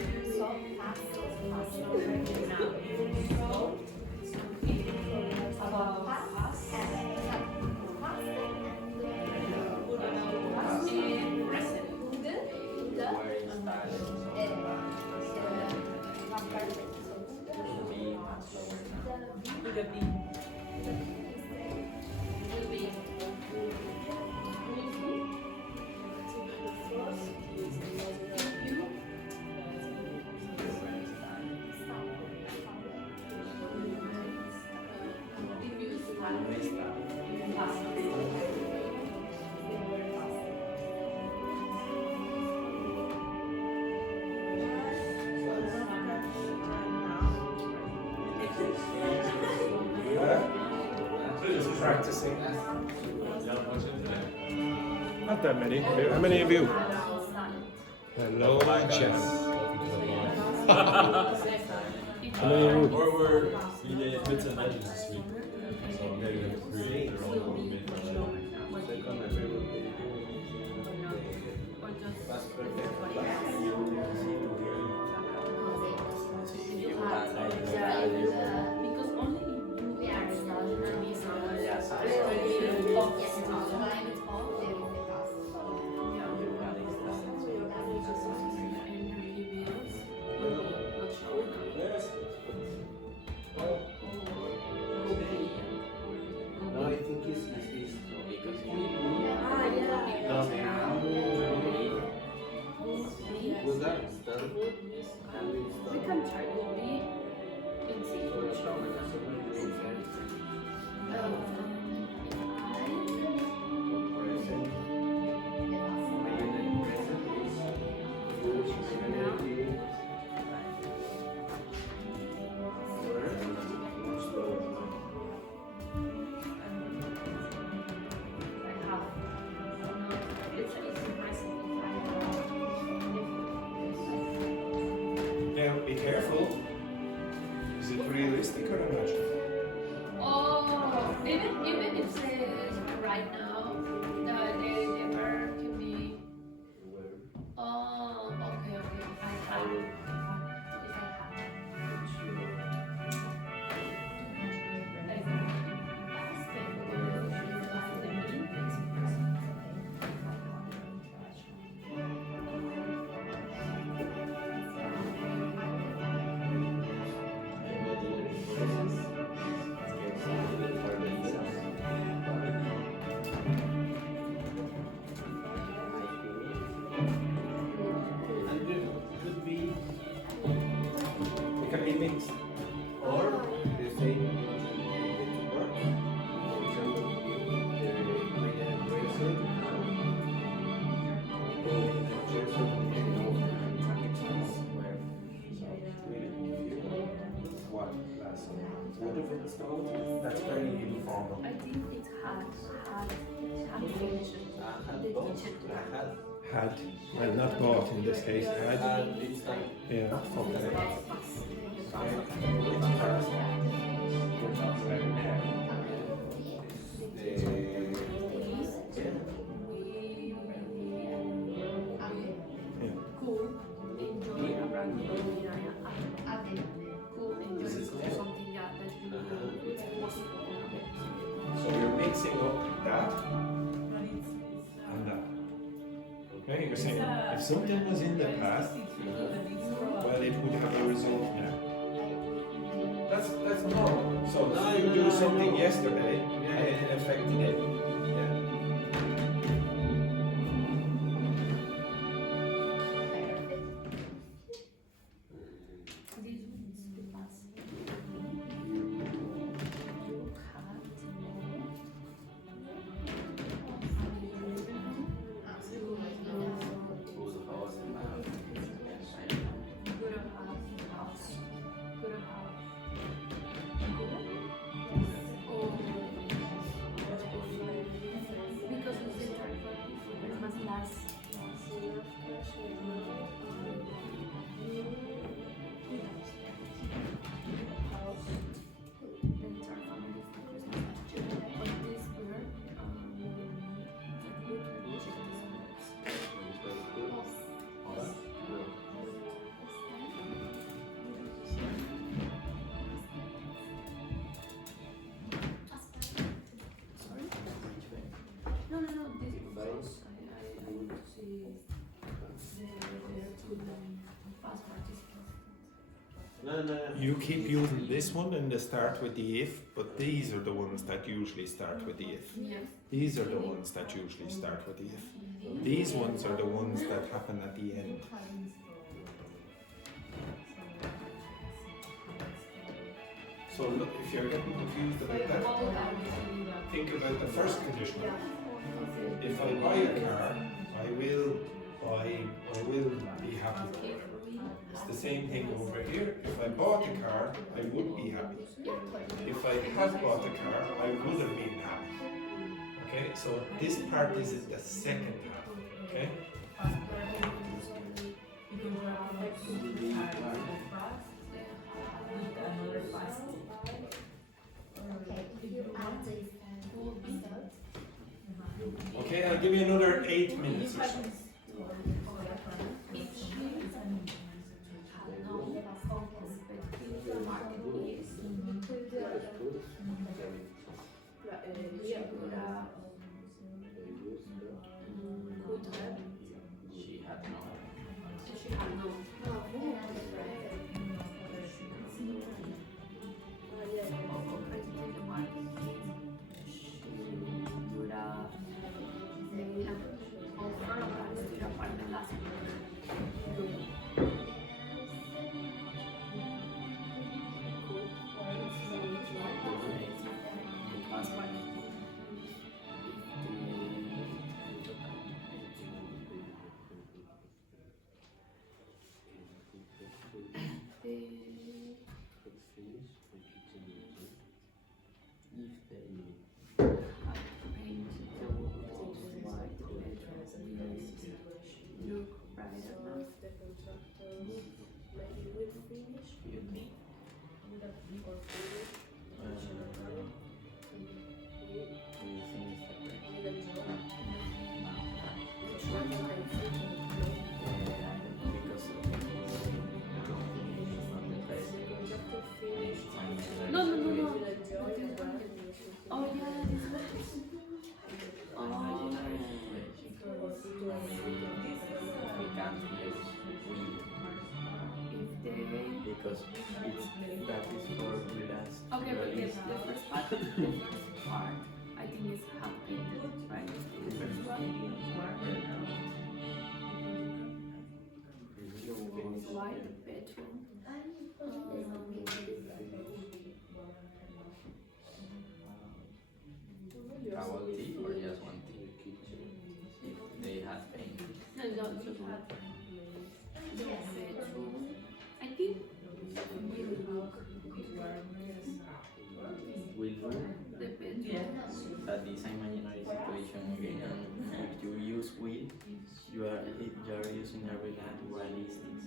Just practicing. Not that many. How many of you? Hello, Jess. How many of you? We did bits and edges this week. So maybe we have to create their own little bit. No, I think it's because Was that? We can try to be in had finished. The kitchen. Had, well, not bought in this case, had. It's done. Yeah, okay. You're talking about now. Cool, enjoy a brand new cool, enjoy something that you it's possible. So you're mixing up that and that. Okay, you're saying if something was in the past, well, it would have a result now. That's normal. So you do something yesterday and it affected it. Yeah. Because it's the time for Christmas last No, this is close. I want to see the past participants. You keep using this one in the start with the if, but these are the ones that usually start with the if. Yes. These are the ones that usually start with the if. These ones are the ones that happen at the end. So look, if you're getting confused about that, think about the first condition. If I buy a car, I will be happy. It's the same thing over here. If I bought a car, I would be happy. If I had bought a car, I would have been happy. Okay, so this part is in the second half. Okay? Okay, I'll give you another 8 minutes or so. She had no. No. Oh yeah, this is. Oh. We can't use If they. because that is for relaxed. Okay, but yes, the first part, I think is happy, right? The first one. Why the bedroom? Bubble tea or just one tea? If they had pain. No, just one. The bedroom. I think we look. Will do The bedroom. that this imaginary situation again. You are using a realistic situation.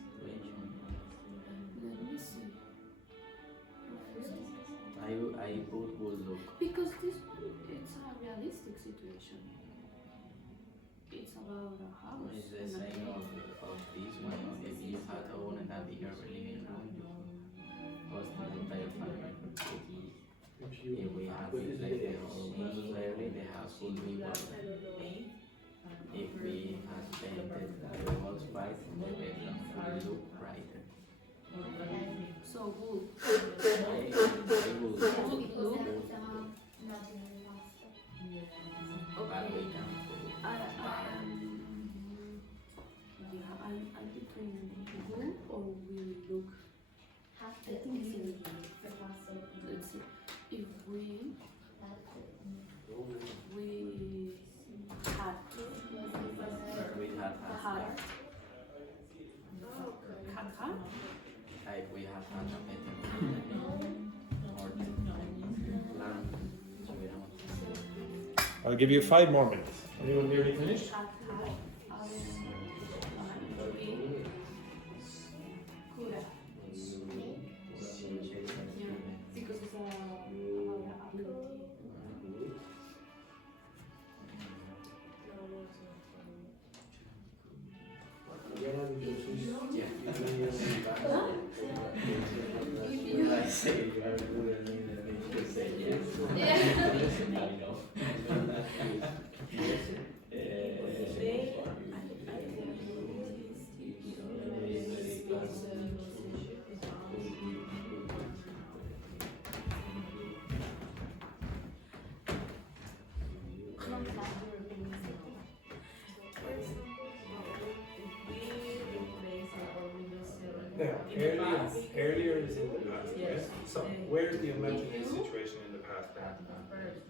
Let me see. I put would look. Because this one, it's a realistic situation. It's about a house. It's the and a same of baby. this one. If you had owned a bigger living room, you host the entire family. If we had it like the whole clearly, the house would be white. If we had painted the walls white, the bedroom would look brighter. So good. I would Good Because look. there is not in the last. but we Okay. can I'm between good or will look. Have I think it's in, the last of let's see, if we had we had had like we have had a better or plan. So we don't. I'll give you 5 more minutes. Anyone nearly finished? because it's about ability. I say you are good and you say yes. Now, earlier is in the past, yes? So, where is the imaginary situation in the past then?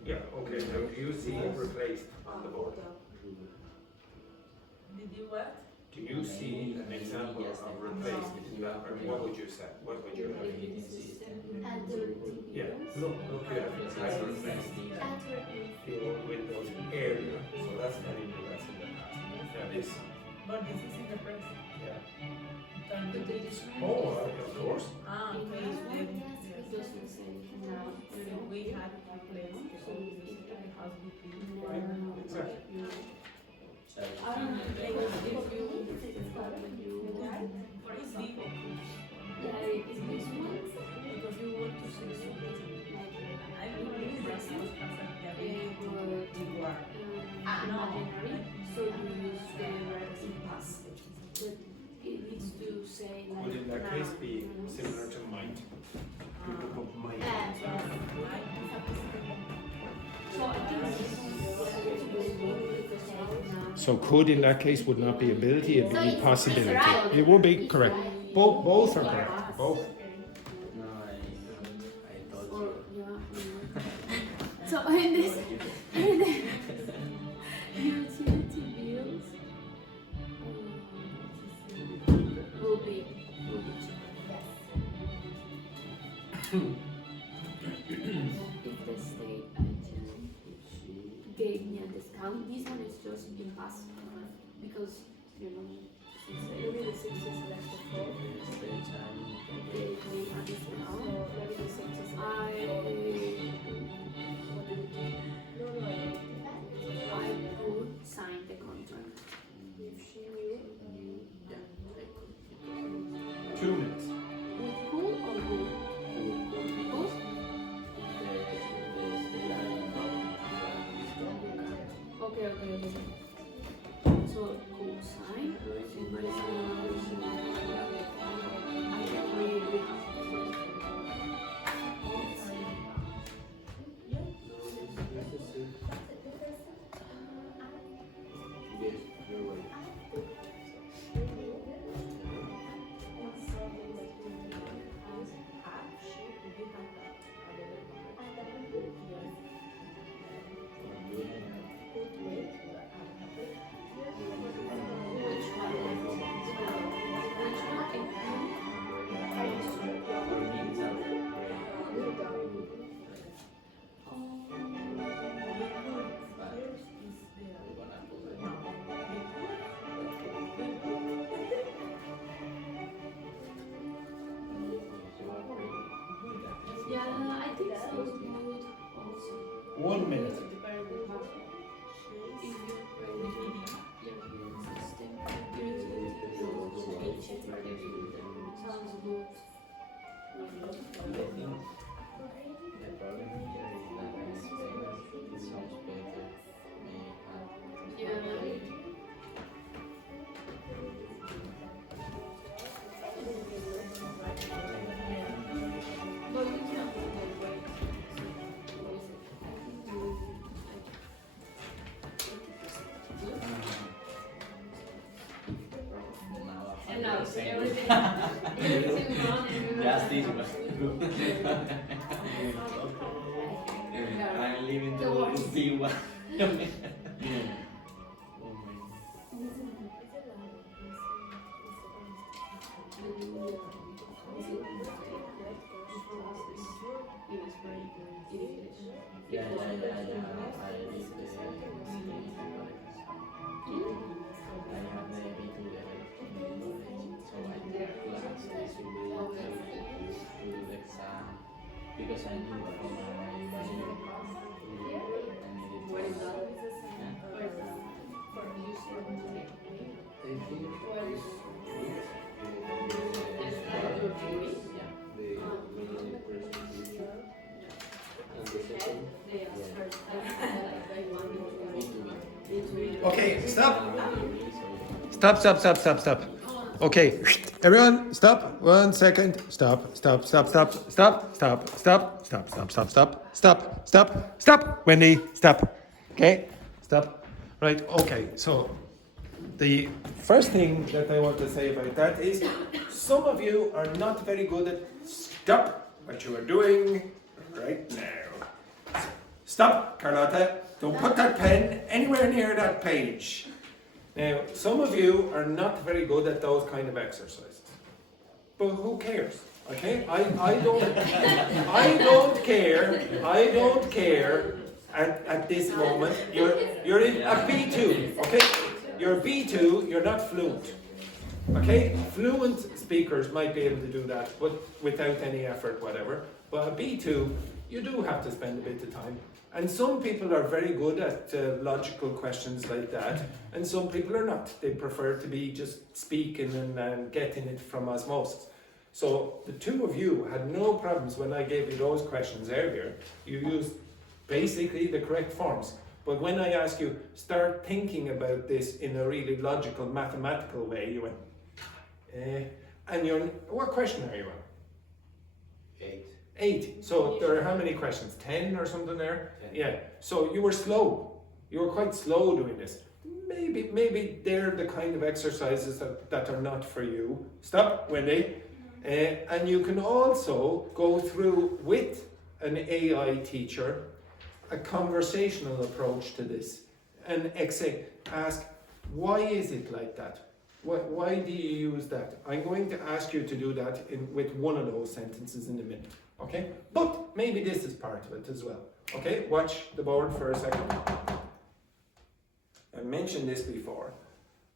Yeah, okay, now do you see it replaced on the board? Did you what? Do you see an example of replaced in that, or what would you say? What would you have? Yeah, look, you have it, has replaced. The old windows area, so that's telling you that's in the past. Now this, But this is in the present. yeah. Can you do this? Oh, of course. Ah, okay. Then, It doesn't say now. so we had to replace the old music and the house would be. Right, exactly. I don't know if you For easy. yeah, it's this one. Because you want to say something. I don't know if this is Imaginary, so you use the relative past. But it needs to say like. Would in that now, case be you know? similar to might? You could put might. So I think this is So could in that case would not be ability, it would So be it's possibility. right. It would be correct. Both are correct. Both. No, I thought or you. yeah. So in this utility bills will be if the state agent gave me a discount. This one is just in past because you know gave me a discount. I could sign the contract. 2 minutes. With cool or good? Good? Okay. So cool sign. Somebody sign. I can read it. the same. Everything wrong and we were Just like, this was good. I'm leaving The to worst. see what. Yeah. I did the I have the B2 level, so I took class this week to do the exam because I need for my major. I needed to. Okay, stop. Stop. Okay, everyone, stop. 1 second. Stop. Wendy, stop. Okay, stop. Right, okay, so the first thing that I want to say about that is some of you are not very good at stop what you are doing right now. Stop, Carlotta. Don't put that pen anywhere near that page. Now, some of you are not very good at those kind of exercises. But who cares? Okay? I don't care at this moment. You're in a B2, okay? You're B2, you're not fluent. Okay? Fluent speakers might be able to do that, but without any effort, whatever. But a B2, you do have to spend a bit of time. And some people are very good at logical questions like that, and some people are not. They prefer to be just speaking and getting it from osmosis. So the two of you had no problems when I gave you those questions earlier. You used basically the correct forms. But when I ask you, start thinking about this in a really logical, mathematical way, you went, and what question are you on? 8. So there are how many questions? 10 or something there? 10. Yeah. So you were slow. You were quite slow doing this. Maybe they're the kind of exercises that are not for you. Stop, Wendy. And you can also go through with an AI teacher a conversational approach to this and ask, why is it like that? Why do you use that? I'm going to ask you to do that with one of those sentences in a minute. Okay? But maybe this is part of it as well. Okay? Watch the board for a second. I mentioned this before.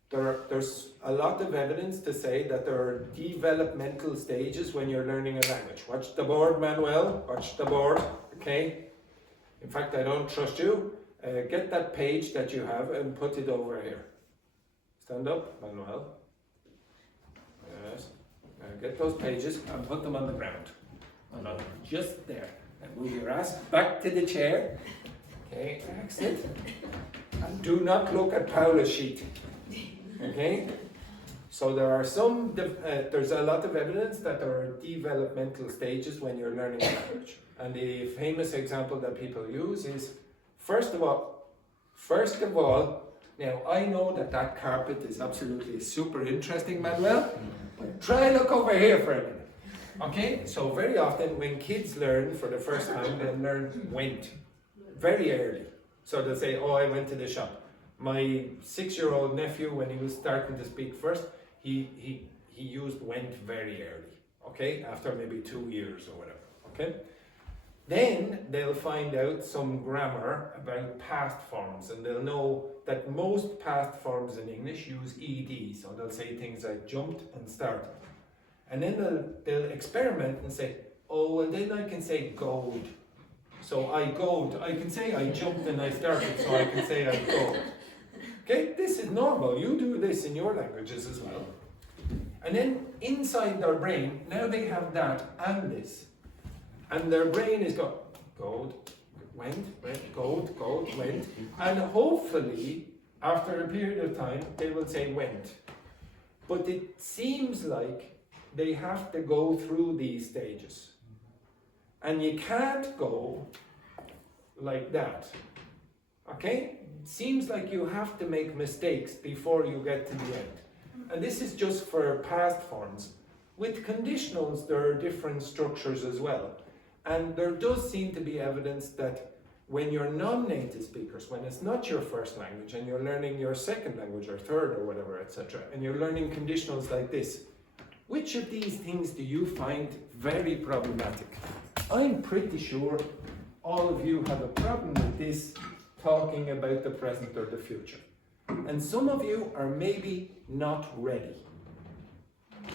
There's a lot of evidence to say that there are developmental stages when you're learning a language. Watch the board, Manuel. Watch the board. Okay? In fact, I don't trust you. Get that page that you have and put it over here. Stand up, Manuel. Yes. Get those pages and put them on the ground. Just there. And move your ass back to the chair. Okay, exit. And do not look at Paula's sheet. Okay? So there are there's a lot of evidence that there are developmental stages when you're learning a language. And the famous example that people use is, first of all, now I know that carpet is absolutely super interesting, Manuel, but try look over here for a minute. Okay, so very often when kids learn for the first time, they'll learn went very early. So they'll say, oh, I went to the shop. My 6-year-old nephew, when he was starting to speak first, he used went very early. Okay, after maybe 2 years or whatever. Okay, then they'll find out some grammar about past forms, and they'll know that most past forms in English use ed. So they'll say things like jumped and started. And then they'll experiment and say, oh, well then I can say goed. So I goed. I can say I jumped and I started, so I can say I goed. Okay, this is normal. You do this in your languages as well. And then inside their brain, now they have that and this. And their brain is going, goed, went, goed, went. And hopefully, after a period of time, they will say went. But it seems like they have to go through these stages. And you can't go like that. Okay? It seems like you have to make mistakes before you get to the end. and this is just for past forms. With conditionals, there are different structures as well. And there does seem to be evidence that when you're non-native speakers, when it's not your first language and you're learning your second language or third or whatever, etc., and you're learning conditionals like this, which of these things do you find very problematic? I'm pretty sure all of you have a problem with this talking about the present or the future. And some of you are maybe not ready.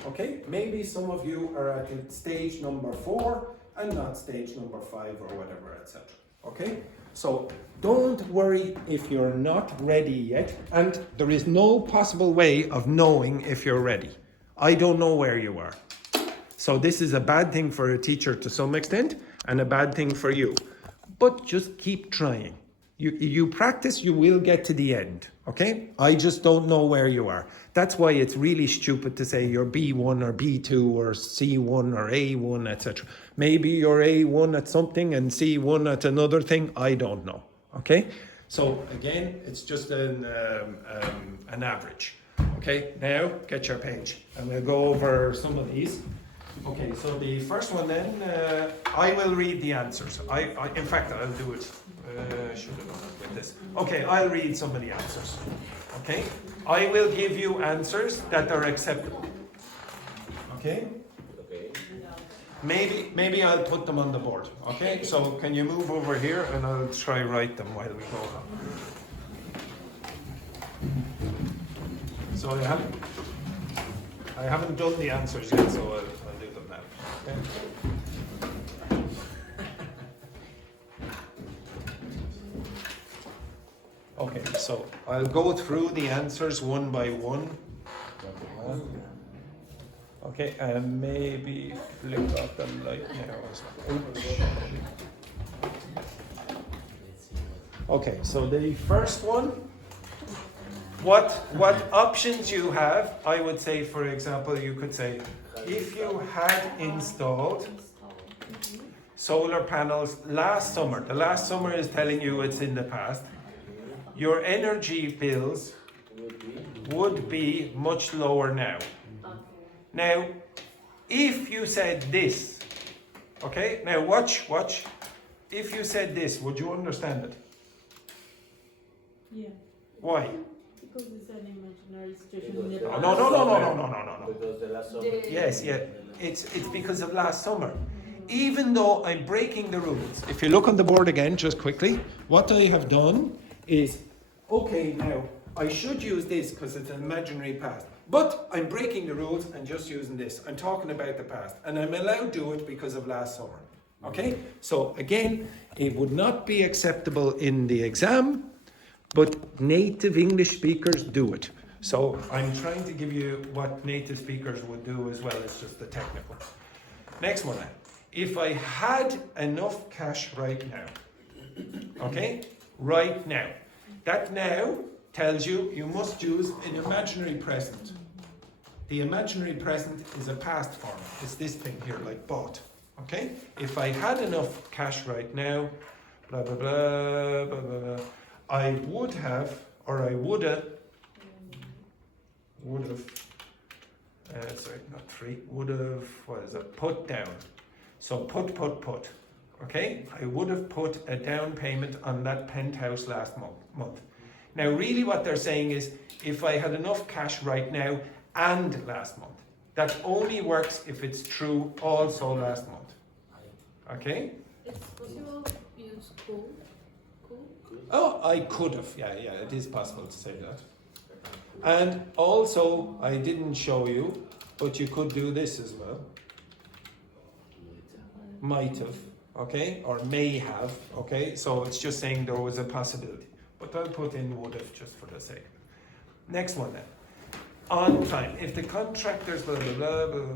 Okay? Maybe some of you are at stage number 4 and not stage number 5 or whatever, etc. Okay? So don't worry if you're not ready yet, and there is no possible way of knowing if you're ready. I don't know where you are. So this is a bad thing for a teacher to some extent and a bad thing for you. But just keep trying. You practice, you will get to the end. Okay? I just don't know where you are. That's why it's really stupid to say you're B1 or B2 or C1 or A1, etc. Maybe you're A1 at something and C1 at another thing. I don't know. Okay? So again, it's just an average. Okay? Now get your page, and we'll go over some of these. Okay, so the first one then, I will read the answers. In fact, I'll do it. Should have done it with this. Okay, I'll read some of the answers. Okay, I will give you answers that are acceptable. Okay. Okay. Maybe I'll put them on the board. Okay, so can you move over here and I'll try write them while we go on. So I haven't done the answers yet, so I'll do them now. Okay. Okay, so I'll go through the answers one by one. Okay, and maybe flick off the light now as well. Okay, so the first one, what options you have, I would say, for example, you could say, if you had installed solar panels last summer, the last summer is telling you it's in the past, your energy bills would be much lower now. Now, if you said this, okay, now watch, if you said this, would you understand it? Yeah. Why? Because it's an imaginary situation in the No, past. no. Because the last summer. Yes, it's because of last summer. Even though I'm breaking the rules, if you look on the board again, just quickly, what I have done is, okay, now, I should use this because it's an imaginary past, but I'm breaking the rules and just using this. I'm talking about the past, and I'm allowed to do it because of last summer. Okay? So, again, it would not be acceptable in the exam, but native English speakers do it. So, I'm trying to give you what native speakers would do as well as just the technical. Next one then. If I had enough cash right now, okay? Right now. That now tells you you must use an imaginary present. The imaginary present is a past form. It's this thing here, like bought. Okay? If I had enough cash right now, blah, blah, blah, blah, blah, blah, I would have, or I would have, sorry, not free, would have, what is it, put down. So put. Okay? I would have put a down payment on that penthouse last month. Now, really what they're saying is, if I had enough cash right now and last month. That only works if it's true also last month. Okay? It's possible to use cool. Oh, I could have. Yeah, it is possible to say that. And also, I didn't show you, but you could do this as well. Might have, okay? Or may have, okay? So it's just saying there was a possibility. But I'll put in would have just for the sake of it. Next one then. On time. If the contractors blah blah blah blah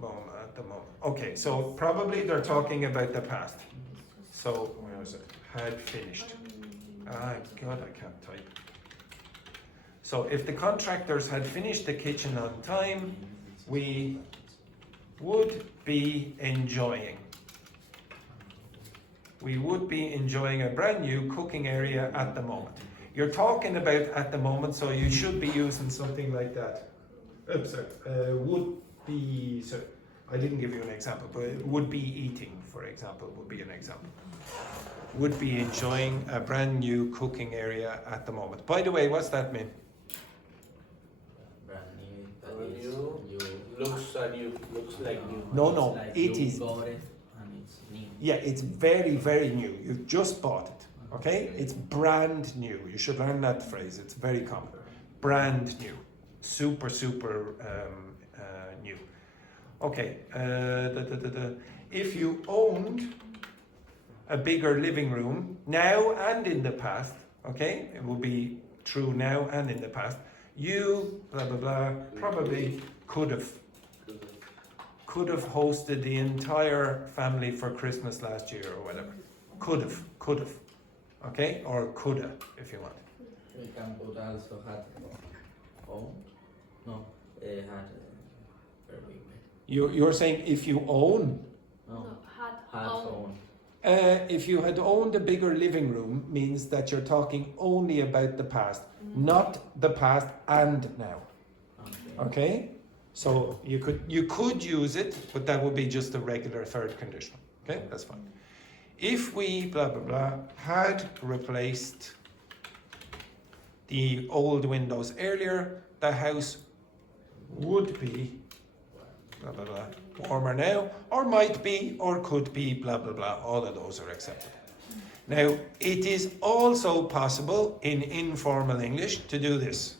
blah at the moment. Okay, so probably they're talking about the past. So where is it? Had finished. God, I can't type. So if the contractors had finished the kitchen on time, we would be enjoying. We would be enjoying a brand new cooking area at the moment. You're talking about at the moment, so you should be using something like that. Oops, sorry. Would be, so I didn't give you an example, but it would be eating, for example, would be an example. Would be enjoying a brand new cooking area at the moment. By the way, what's that mean? Brand new, that is you looks like new. No, It's no, like it you is. bought it and it's new. Yeah, it's very, very new. You've just bought it, okay? It's brand new. You should learn that phrase. It's very common. Brand new. Super, super new. Okay. If you owned a bigger living room now and in the past, okay? It will be true now and in the past. You, blah, blah, blah, probably could have hosted the entire family for Christmas last year or whatever. Could have. Okay? Or coulda, if you want. We can put also had owned. No, had very big. You're saying if you own, No, Had had owned. owned. if you had owned a bigger living room, means that you're talking only about the past, not the past and now. Okay. Okay? So you could use it, but that would be just a regular third conditional. Okay, that's fine. If we blah blah blah had replaced the old windows earlier, the house would be blah blah blah warmer now, or might be, or could be blah blah blah. All of those are acceptable. Now it is also possible in informal English to do this.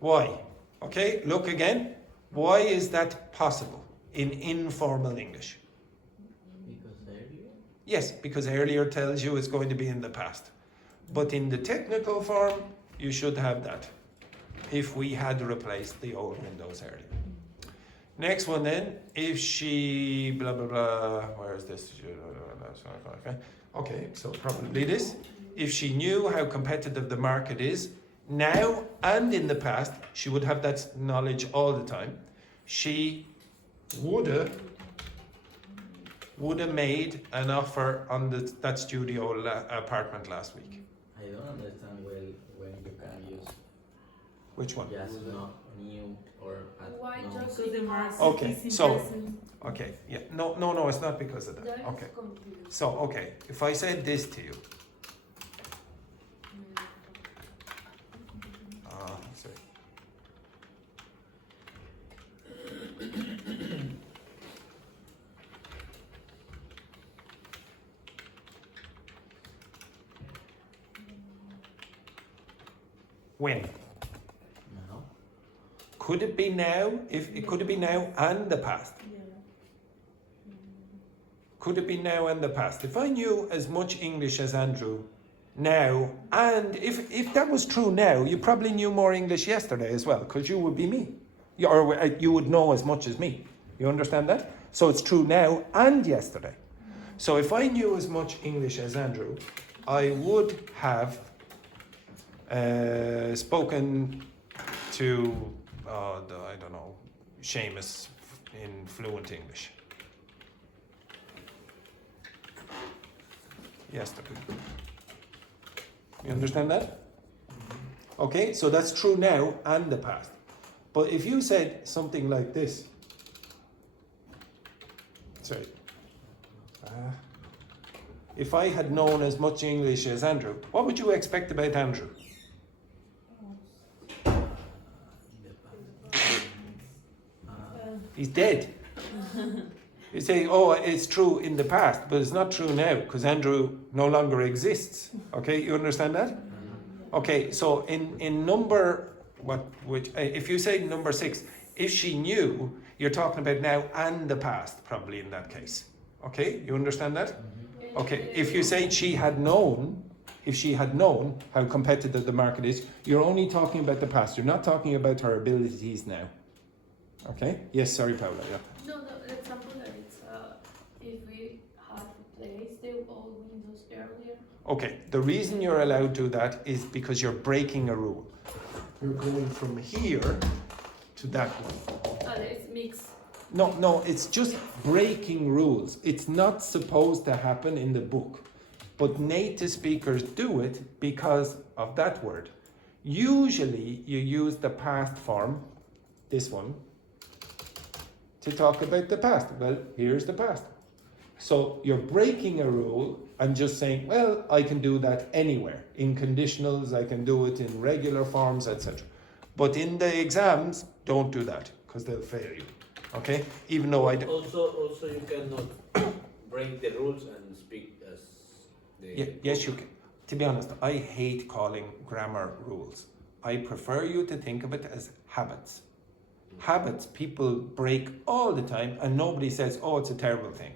Why? Okay, look again. Why is that possible in informal English? Because earlier. Yes, because earlier tells you it's going to be in the past. But in the technical form, you should have that if we had replaced the old windows earlier. Next one then, if she blah blah blah, where is this? Okay, so probably this. If she knew how competitive the market is, now and in the past, she would have that knowledge all the time. She woulda made an offer on that studio apartment last week. I don't understand well when you can use Which one? just not new or had Why no. just Because the market Okay, is in so- present. Okay, yeah, no, it's not because of that. That is Okay, confused. so okay, if I said this to you, sorry. When? No. Could it be now? Could it be now and the past? Yeah. Could it be now and the past? If I knew as much English as Andrew now, and if that was true now, you probably knew more English yesterday as well, because you would be me. Or you would know as much as me. You understand that? So it's true now and yesterday. So if I knew as much English as Andrew, I would have spoken to, I don't know, Seamus in fluent English. Yesterday. You understand that? Okay, so that's true now and the past. But if you said something like this, sorry, if I had known as much English as Andrew, what would you expect about Andrew? He's dead. You say, oh, it's true in the past, but it's not true now because Andrew no longer exists. Okay, you understand that? Okay, so in number, if you say number 6, if she knew, you're talking about now and the past, probably in that case. Okay, you understand that? Okay, if you say she had known, if she had known how competitive the market is, you're only talking about the past. You're not talking about her abilities now. Okay? Yes, sorry, Paula. Yeah. No, the example that it's if we had replaced the old windows earlier. Okay, the reason you're allowed to do that is because you're breaking a rule. You're going from here to that one. It's mixed. No, it's just breaking rules. It's not supposed to happen in the book. but native speakers do it because of that word. Usually you use the past form, this one, to talk about the past. Well, here's the past. So you're breaking a rule and just saying, well, I can do that anywhere. In conditionals, I can do it in regular forms, etc. But in the exams, don't do that, because they'll fail you. Okay? Even though I... Also, you cannot break the rules and speak as the... yes, you can. To be honest, I hate calling grammar rules. I prefer you to think of it as habits. Habits, people break all the time, and nobody says, oh, it's a terrible thing.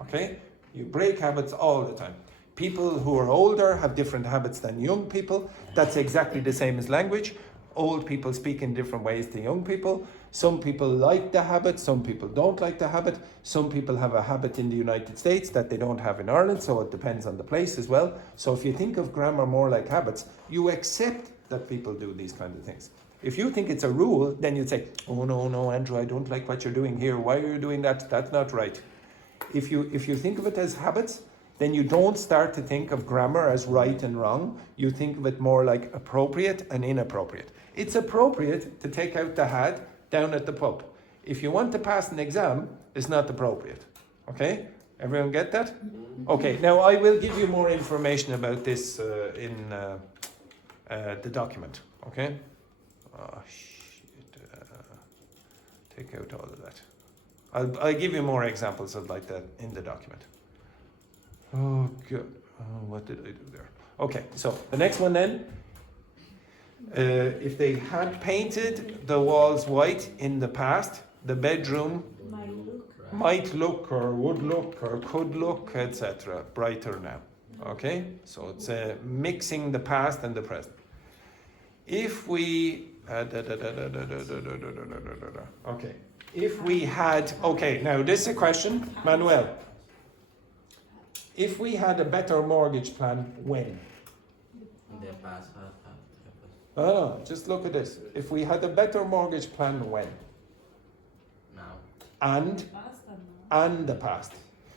Okay? You break habits all the time. People who are older have different habits than young people. That's exactly the same as language. Old people speak in different ways to young people. Some people like the habit, some people don't like the habit. Some people have a habit in the United States that they don't have in Ireland, so it depends on the place as well. So if you think of grammar more like habits, you accept that people do these kind of things. If you think it's a rule, then you'd say, oh no, Andrew, I don't like what you're doing here. Why are you doing that? That's not right. If you think of it as habits, then you don't start to think of grammar as right and wrong. You think of it more like appropriate and inappropriate. It's appropriate to take out the had down at the pub. If you want to pass an exam, it's not appropriate. Okay? Everyone get that? Okay, now I will give you more information about this in the document. Okay? Oh, shit. Take out all of that. I'll give you more examples of like that in the document. Oh, good. Oh, what did I do there? Okay, so the next one then. If they had painted the walls white in the past, the bedroom might look or would look or could look, etc. brighter now. Okay, so it's mixing the past and the present. If we okay, if we had, okay, now this is a question, Manuel. If we had a better mortgage plan, when? In the past, Oh, just look at this. If we had a better mortgage plan, when? now. And the past.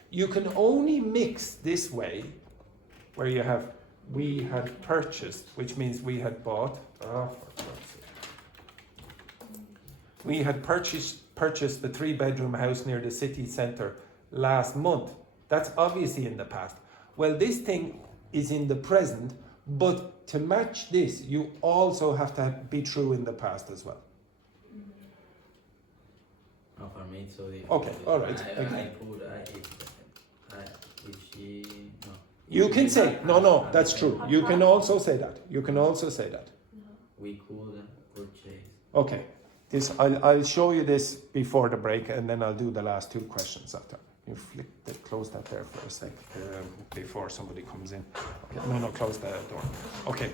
You can only mix this way, where you have we had purchased, which means we had bought. Oh, for God's sake. We had purchased the 3-bedroom house near the city centre last month. That's obviously in the past. Well, this thing is in the present, but to match this, you also have to be true in the past as well. No, for me, it's so difficult. Okay, all right. Okay. If she, no. You can say, no, that's true. You can also say that. You can also say that. We could purchase. Okay, this I'll show you this before the break, and then I'll do the last 2 questions after. You close that there for a sec before somebody comes in. Okay, no, close the door. Okay,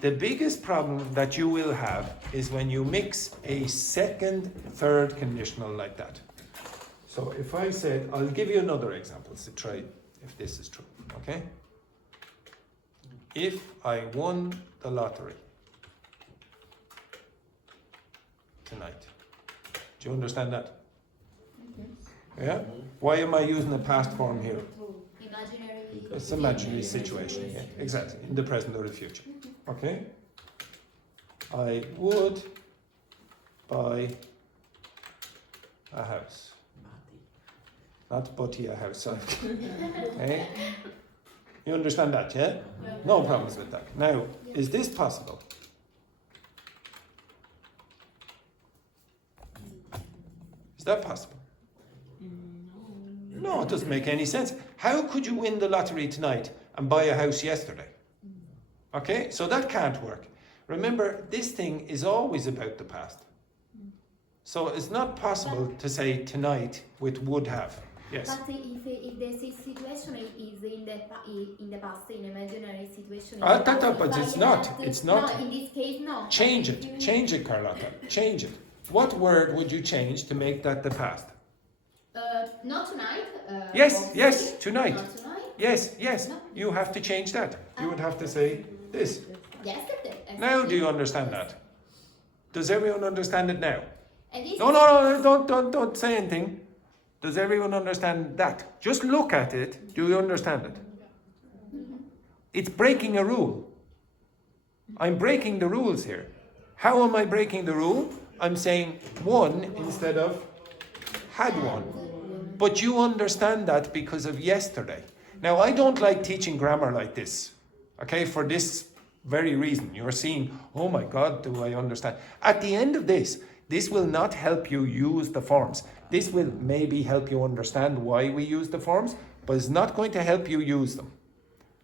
the biggest problem that you will have is when you mix a second, third conditional like that. So if I said, I'll give you another example to try if this is true. Okay, if I won the lottery tonight, do you understand that? Yeah? Why am I using the past form here? Imaginary. It's an imaginary situation. Yeah, exactly. In the present or the future. Okay? I would buy a house. Not butty a house. Okay? You understand that, yeah? No problems with that. Now, is this possible? Is that possible? No, it doesn't make any sense. How could you win the lottery tonight and buy a house yesterday? Okay, so that can't work. Remember, this thing is always about the past. So it's not possible to say tonight with would have. Yes. But if the situation is in the past, in imaginary situation. But it's not. It's not. No, in this case, no. Change it. Change it, Carlotta. Change it. What word would you change to make that the past? Not tonight. Yes, tonight. Not tonight. Yes. No. You have to change that. You would have to say this. Yesterday. Now do you understand that? Does everyone understand it now? And this No, don't say anything. Does everyone understand that? Just look at it. Do you understand it? it's breaking a rule. I'm breaking the rules here. How am I breaking the rule? I'm saying won instead of had won. But you understand that because of yesterday. Now, I don't like teaching grammar like this, okay, for this very reason. You're seeing, oh my God, do I understand? At the end of this will not help you use the forms. This will maybe help you understand why we use the forms, but it's not going to help you use them.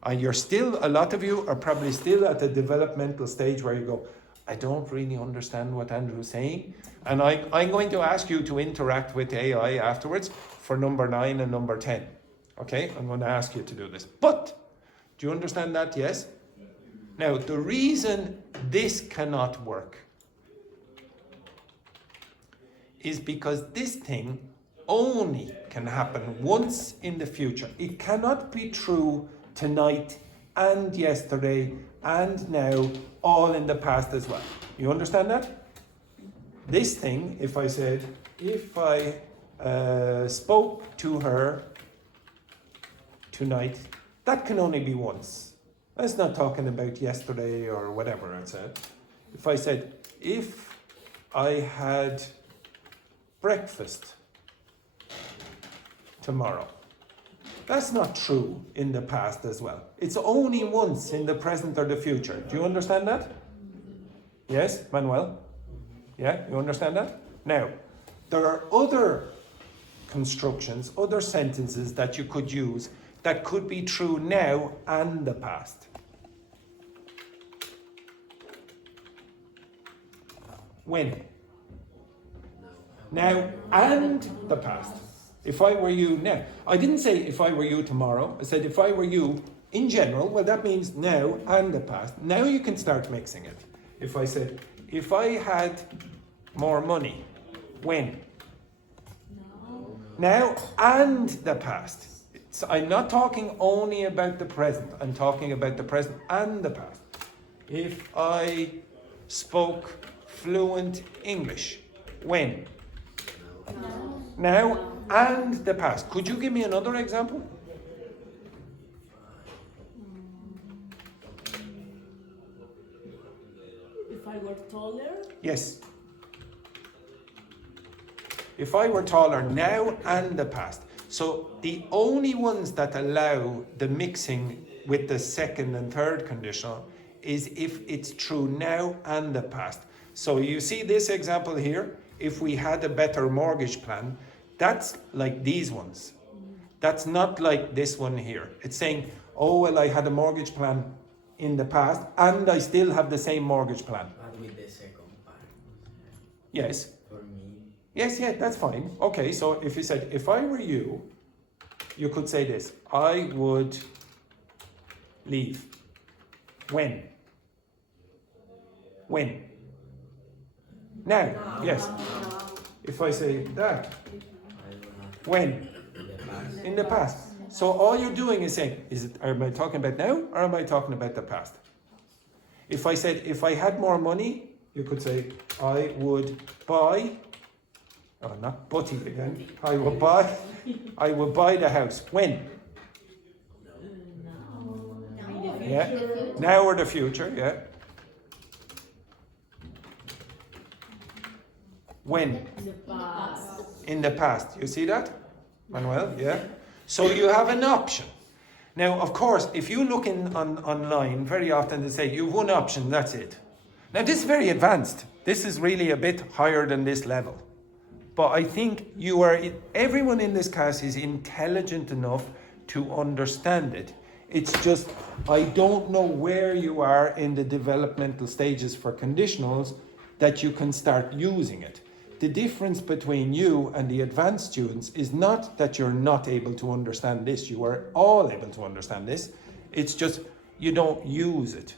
And you're still, a lot of you are probably still at the developmental stage where you go, I don't really understand what Andrew's saying. And I'm going to ask you to interact with AI afterwards for number 9 and number 10. Okay, I'm going to ask you to do this. But, do you understand that? Yes? Now, the reason this cannot work is because this thing only can happen once in the future. It cannot be true tonight and yesterday and now, all in the past as well. You understand that? This thing, if I said, if I spoke to her tonight, that can only be once. That's not talking about yesterday or whatever I said. If I said, if I had breakfast tomorrow, that's not true in the past as well. It's only once in the present or the future. Do you understand that? Yes, Manuel? Yeah, you understand that? Now, there are other constructions, other sentences that you could use that could be true now and the past. When? Now and the past. If I were you now. I didn't say if I were you tomorrow. I said if I were you in general. Well, that means now and the past. Now you can start mixing it. If I said, if I had more money. When? Now and the past. So I'm not talking only about the present. I'm talking about the present and the past. If I spoke fluent English. When? Now and the past. Could you give me another example? If I were taller? Yes. If I were taller now and the past. So the only ones that allow the mixing with the second and third conditional is if it's true now and the past. So you see this example here, if we had a better mortgage plan, that's like these ones. That's not like this one here. It's saying, oh, well, I had a mortgage plan in the past and I still have the same mortgage plan. But with the second part. Yes. For me. Yes, yeah, that's fine. Okay, so if you said, if I were you, you could say this, I would leave. When? When? Now, yes. If I say that, when? In the past. So all you're doing is saying, am I talking about now or am I talking about the past? If I said, if I had more money, you could say, I would buy, oh, not butty again, I would buy the house. When? Yeah, now or the future, yeah. When? In the past. You see that, Manuel? Yeah. So you have an option. Now, of course, if you look online, very often they say, you've one option, that's it. Now, this is very advanced. This is really a bit higher than this level. But I think everyone in this class is intelligent enough to understand it. It's just, I don't know where you are in the developmental stages for conditionals that you can start using it. The difference between you and the advanced students is not that you're not able to understand this. You are all able to understand this. It's just you don't use it.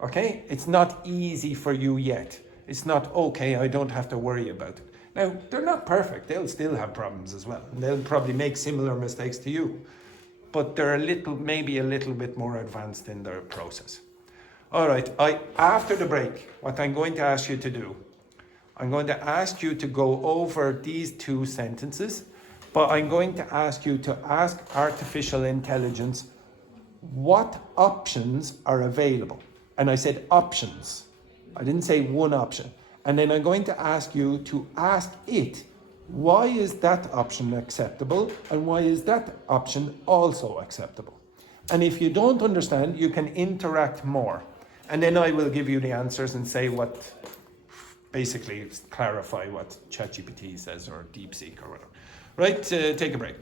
Okay? It's not easy for you yet. It's not, okay, I don't have to worry about it. Now, they're not perfect. They'll still have problems as well. And they'll probably make similar mistakes to you. But they're maybe a little bit more advanced in their process. All right, after the break, what I'm going to ask you to do, I'm going to ask you to go over these two sentences, but I'm going to ask you to ask artificial intelligence what options are available? And I said options. I didn't say one option. And then I'm going to ask you to ask it, why is that option acceptable and why is that option also acceptable? And if you don't understand, you can interact more. And then I will give you the answers and say what, basically clarify what ChatGPT says or DeepSeek or whatever. Right, take a break.